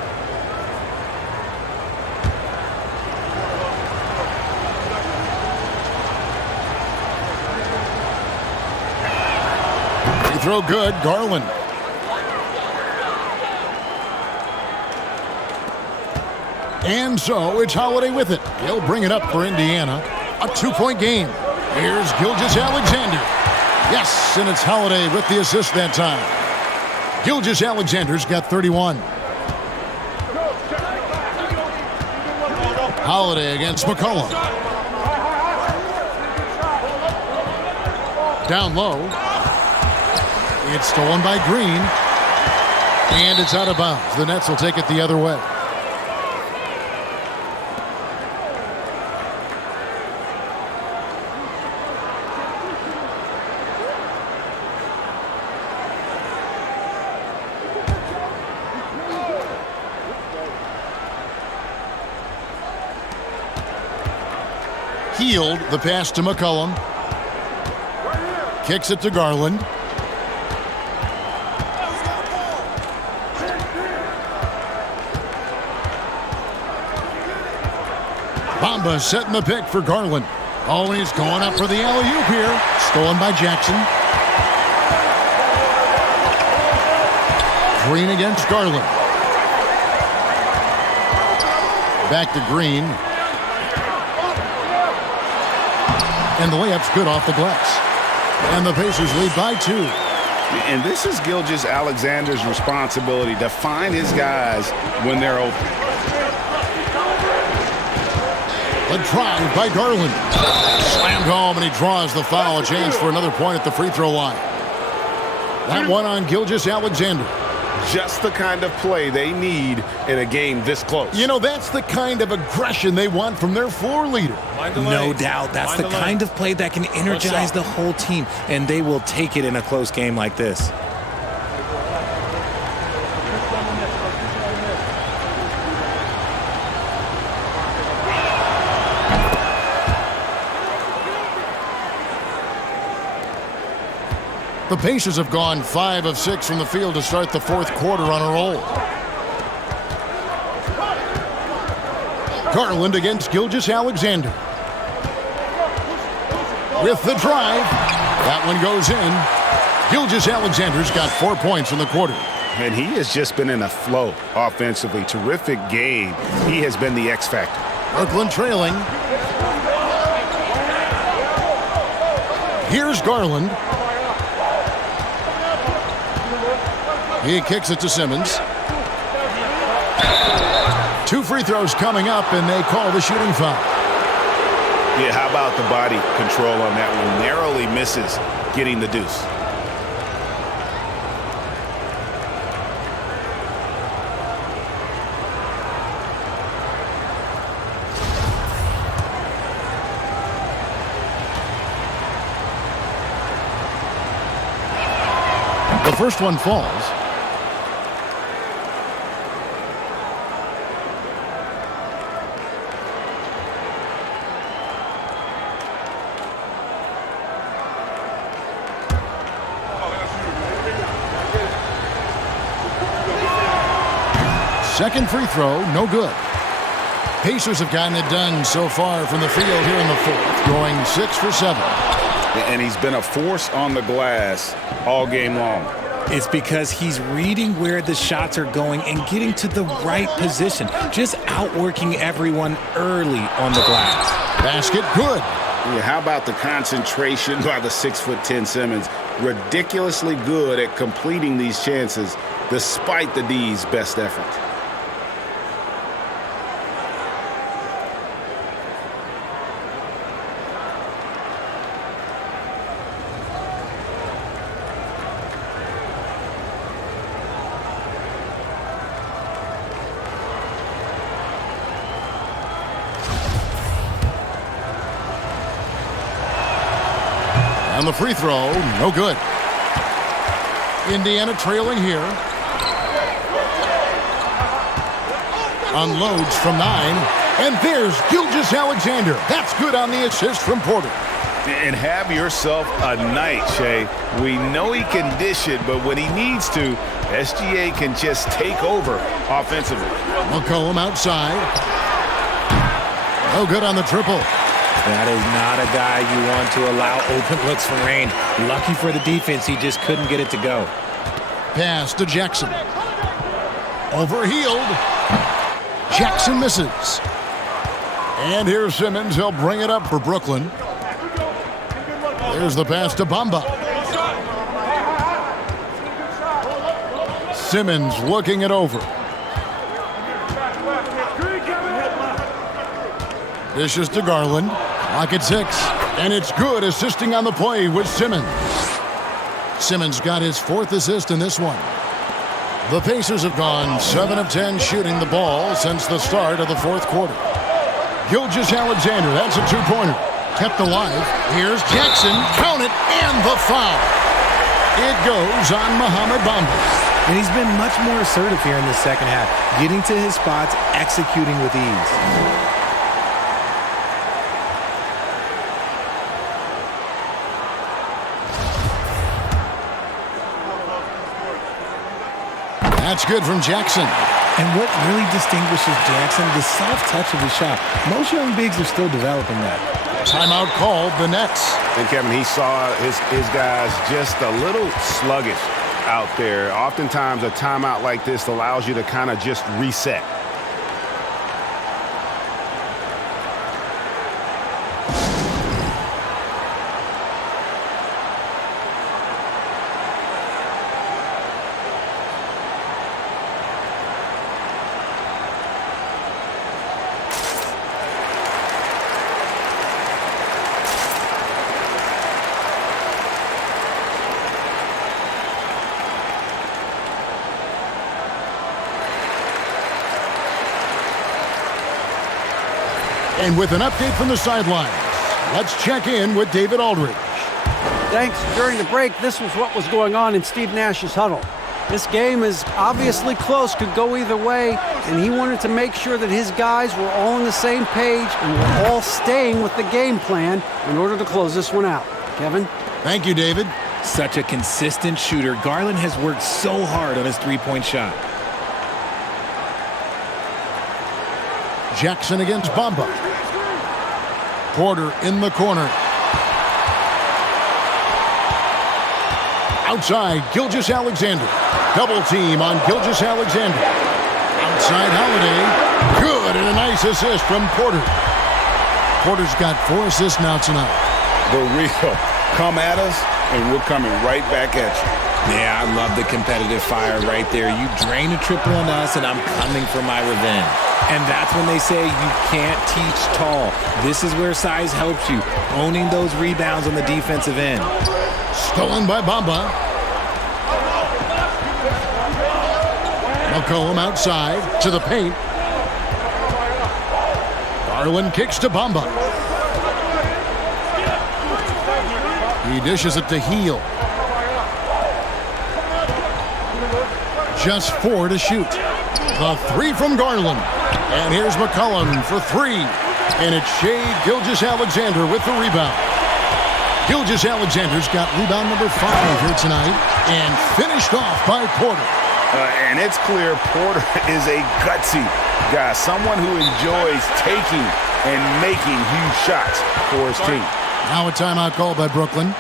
Free throw good, Garland. And so it's Holiday with it. He'll bring it up for Indiana. A 2-point game. Here's Gilgeous-Alexander. Yes, and it's Holiday with the assist that time. Gilgeous-Alexander's got 31. Holiday against McCollum. Down low. It's stolen by Green. And it's out of bounds. The Nets will take it the other way. Healed the pass to McCollum. Kicks it to Garland. Bamba setting the pick for Garland. Oh, he's going up for the alley-oop here. Stolen by Jackson. Green against Garland. Back to Green. And the layup's good off the glass. And the Pacers lead by 2. And this is Gilgeous-Alexander's responsibility to find his guys when they're open. A drive by Garland. Slammed home, and he draws the foul. A chance for another point at the free throw line. That one on Gilgeous-Alexander. Just the kind of play they need in a game this close. You know, that's the kind of aggression they want from their floor leader. No doubt. That's the kind of play that can energize the whole team, and they will take it in a close game like this. The Pacers have gone 5 of 6 from the field to start the fourth quarter on a roll. Garland against Gilgeous-Alexander. With the drive. That one goes in. Gilgeous-Alexander's got 4 points in the quarter. And he has just been in a flow offensively. Terrific game. He has been the X factor. Brooklyn trailing. Here's Garland. He kicks it to Simmons. 2 free throws coming up, and they call the shooting foul. Yeah, how about the body control on that one? Narrowly misses getting the deuce. The first one falls. Second free throw, no good. Pacers have gotten it done so far from the field here in the fourth, going 6 for 7. And he's been a force on the glass all game long. It's because he's reading where the shots are going and getting to the right position, just outworking everyone early on the glass. Basket good. Yeah, how about the concentration by the 6'10" Simmons? Ridiculously good at completing these chances despite the D's best effort. And the free throw, no good. Indiana trailing here. Unloads from 9. And there's Gilgeous-Alexander. That's good on the assist from Porter. And have yourself a night, Shea. We know he can dish it, but when he needs to, SGA can just take over offensively. McCollum outside. No good on the triple. That is not a guy you want to allow open looks from Rain. Lucky for the defense, he just couldn't get it to go. Pass to Jackson. Overhealed. Jackson misses. And here's Simmons. He'll bring it up for Brooklyn. There's the pass to Bamba. Simmons looking it over. Dishes to Garland. Clock at 6. And it's good, assisting on the play with Simmons. Simmons got his 4th assist in this one. The Pacers have gone 7 of 10 shooting the ball since the start of the 4th quarter. Gilgeous-Alexander, that's a 2-pointer. Kept alive. Here's Jackson. Count it, and the foul. It goes on Mohamed Bamba. And he's been much more assertive here in the second half, getting to his spots, executing with ease. That's good from Jackson. And what really distinguishes Jackson, the soft touch of his shot. Most young bigs are still developing that. Timeout called, the Nets. And Kevin, he saw his guys just a little sluggish out there. Oftentimes a timeout like this allows you to kind of just reset. And with an update from the sidelines, let's check in with David Aldridge. Thanks. During the break, this was what was going on in Steve Nash's huddle. This game is obviously close, could go either way, and he wanted to make sure that his guys were all on the same page and were all staying with the game plan in order to close this one out. Kevin? Thank you, David. Such a consistent shooter. Garland has worked so hard on his three-point shot. Jackson against Bamba. Porter in the corner. Outside, Gilgeous-Alexander. Double team on Gilgeous-Alexander. Outside Holiday. Good, and a nice assist from Porter. Porter's got 4 assists now tonight. The real come at us, and we're coming right back at you. Yeah, I love the competitive fire right there. You drain a triple on us, and I'm coming for my revenge. And that's when they say you can't teach tall. This is where size helps you, owning those rebounds on the defensive end. Stolen by Bamba. McCollum outside to the paint. Garland kicks to Bamba. He dishes it to Heel. Just 4 to shoot. The 3 from Garland. And here's McCollum for 3. And it's Shea Gilgeous-Alexander with the rebound. Gilgeous-Alexander's got rebound number 5 here tonight. And finished off by Porter. And it's clear Porter is a gutsy guy. Someone who enjoys taking and making huge shots for his team. Now a timeout called by Brooklyn.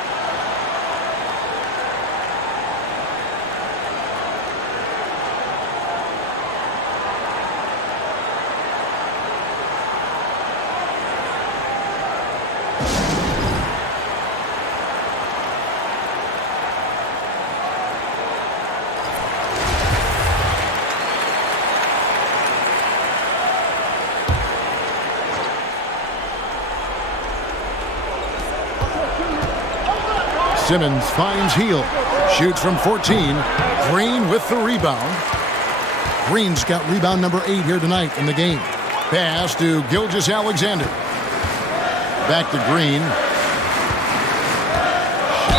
Simmons finds Heel. Shoots from 14. Green with the rebound. Green's got rebound number 8 here tonight in the game. Pass to Gilgeous-Alexander. Back to Green.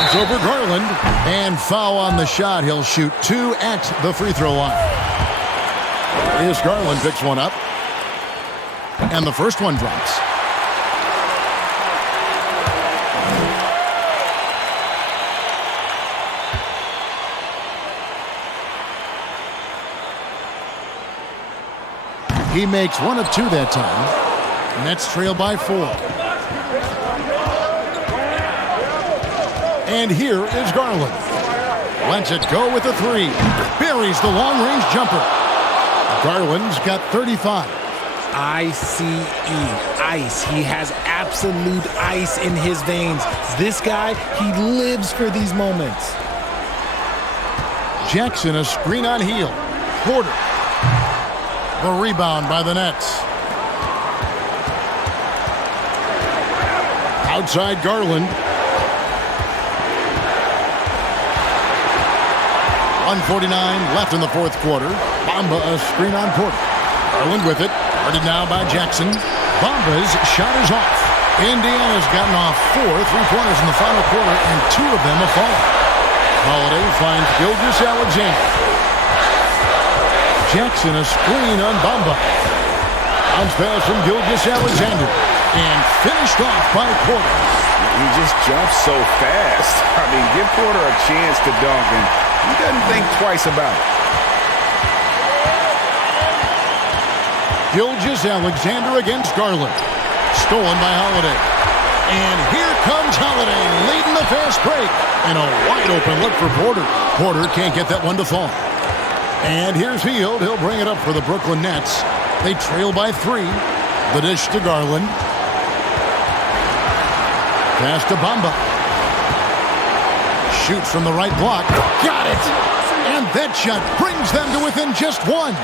It's over Garland. And foul on the shot. He'll shoot 2 at the free throw line. Here's Garland, picks one up. And the first one drops. He makes 1 of 2 that time. Nets trail by 4. And here is Garland. Lets it go with a 3. Buries the long-range jumper. Garland's got 35. ICE, ice. He has absolute ice in his veins. This guy, he lives for these moments. Jackson, a screen on Heel. Porter. The rebound by the Nets. Outside Garland. 1:49 left in the fourth quarter. Bamba a screen on Porter. Garland with it. Guarded now by Jackson. Bamba's shot is off. Indiana's gotten off 4 3-pointers in the final quarter, and 2 of them have fallen. Holiday finds Gilgeous-Alexander. Jackson a screen on Bamba. Bounce pass from Gilgeous-Alexander. And finished off by Porter. He just jumps so fast. I mean, give Porter a chance to dunk, and he doesn't think twice about it. Gilgeous-Alexander against Garland. Stolen by Holiday. And here comes Holiday leading the fast break. And a wide open look for Porter. Porter can't get that one to fall. And here's Hield. He'll bring it up for the Brooklyn Nets. They trail by 3. The dish to Garland. Pass to Bamba. Shoots from the right block. Got it! And that shot brings them to within just 1.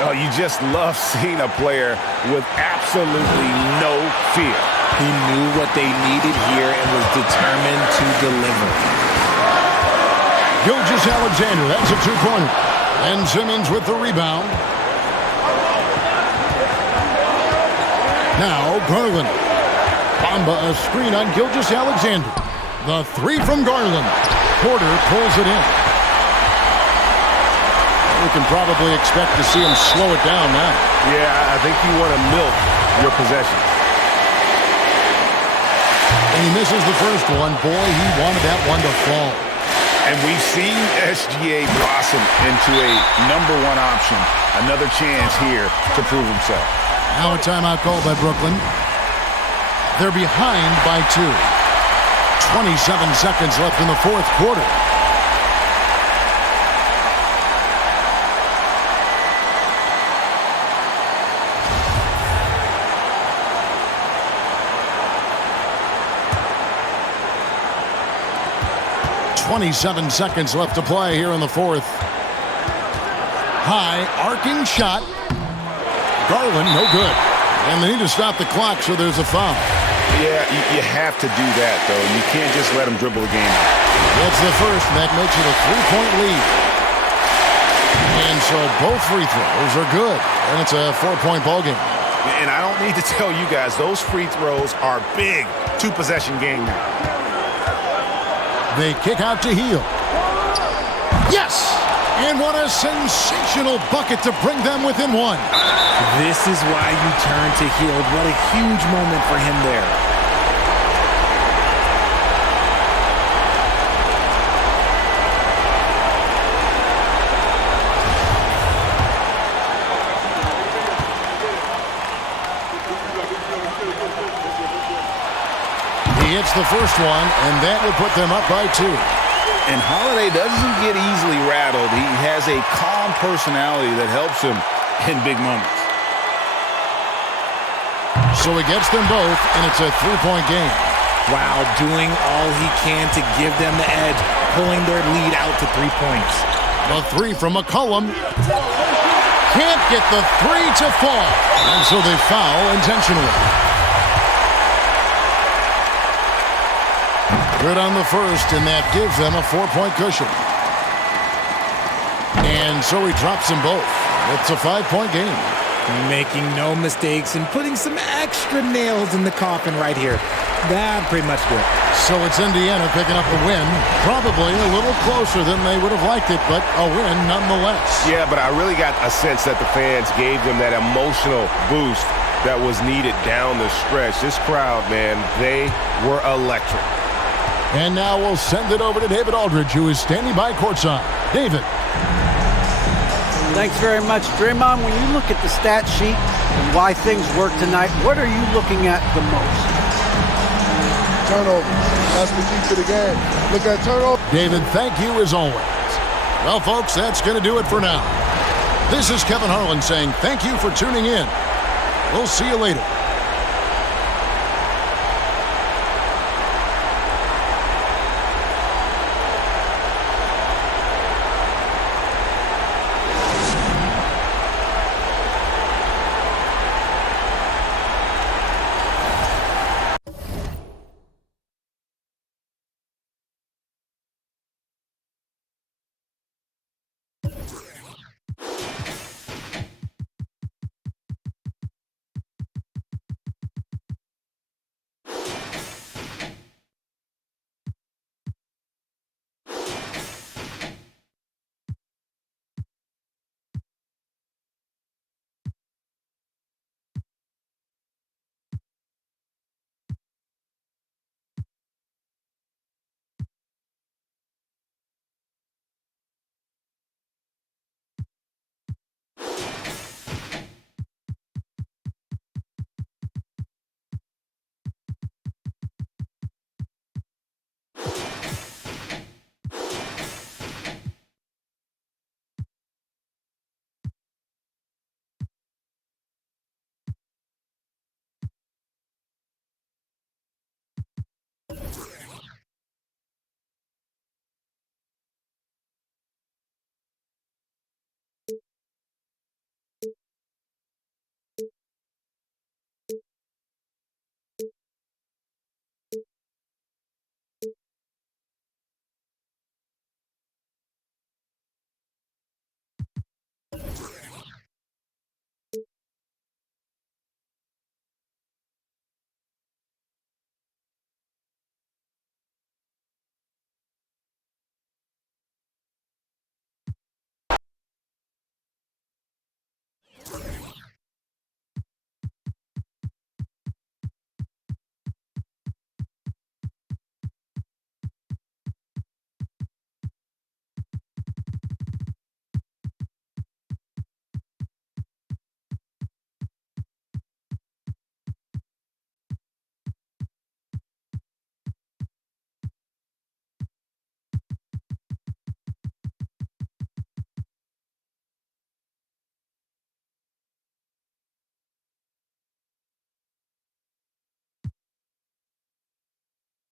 Oh, you just love seeing a player with absolutely no fear. He knew what they needed here and was determined to deliver. Gilgeous-Alexander, that's a 2-pointer. And Simmons with the rebound. Now Garland. Bamba a screen on Gilgeous-Alexander. The 3 from Garland. Porter pulls it in. We can probably expect to see him slow it down now. Yeah, I think you want to milk your possession. And he misses the first one. Boy, he wanted that one to fall. And we've seen SGA blossom into a #1 option. Another chance here to prove himself. Now a timeout called by Brooklyn. They're behind by 2. 27 seconds left in the fourth quarter. .27 seconds left to play here in the fourth. High arcing shot. Garland, no good. And they need to stop the clock, so there's a foul. Yeah, you have to do that, though. You can't just let him dribble the game out. That's the first, and that makes it a 3-point lead. And so both free throws are good, and it's a 4-point ball game. And I don't need to tell you guys, those free throws are big. 2-possession game now. They kick out to Hield. Yes! And what a sensational bucket to bring them within 1. This is why you turn to Hield. What a huge moment for him there. He hits the first one, and that will put them up by 2. And Holiday doesn't get easily rattled. He has a calm personality that helps him in big moments. So he gets them both, and it's a 3-point game. Wow, doing all he can to give them the edge, pulling their lead out to 3 points. The 3 from McCollum. Can't get the 3 to fall. And so they foul intentionally. Good on the first, and that gives them a 4-point cushion. And so he drops them both. It's a 5-point game. Making no mistakes and putting some extra nails in the coffin right here. That pretty much did. So it's Indiana picking up the win. Probably a little closer than they would have liked it, but a win nonetheless. Yeah, but I really got a sense that the fans gave them that emotional boost that was needed down the stretch. This crowd, man, they were electric. And now we'll send it over to David Aldridge, who is standing by courtside. David. Thanks very much, Draymond. When you look at the stat sheet and why things work tonight, what are you looking at the most? Turnovers. That's the key to the game. Look at turnovers. David, thank you as always. Well, folks, that's going to do it for now. This is Kevin Harlan saying thank you for tuning in. We'll see you later.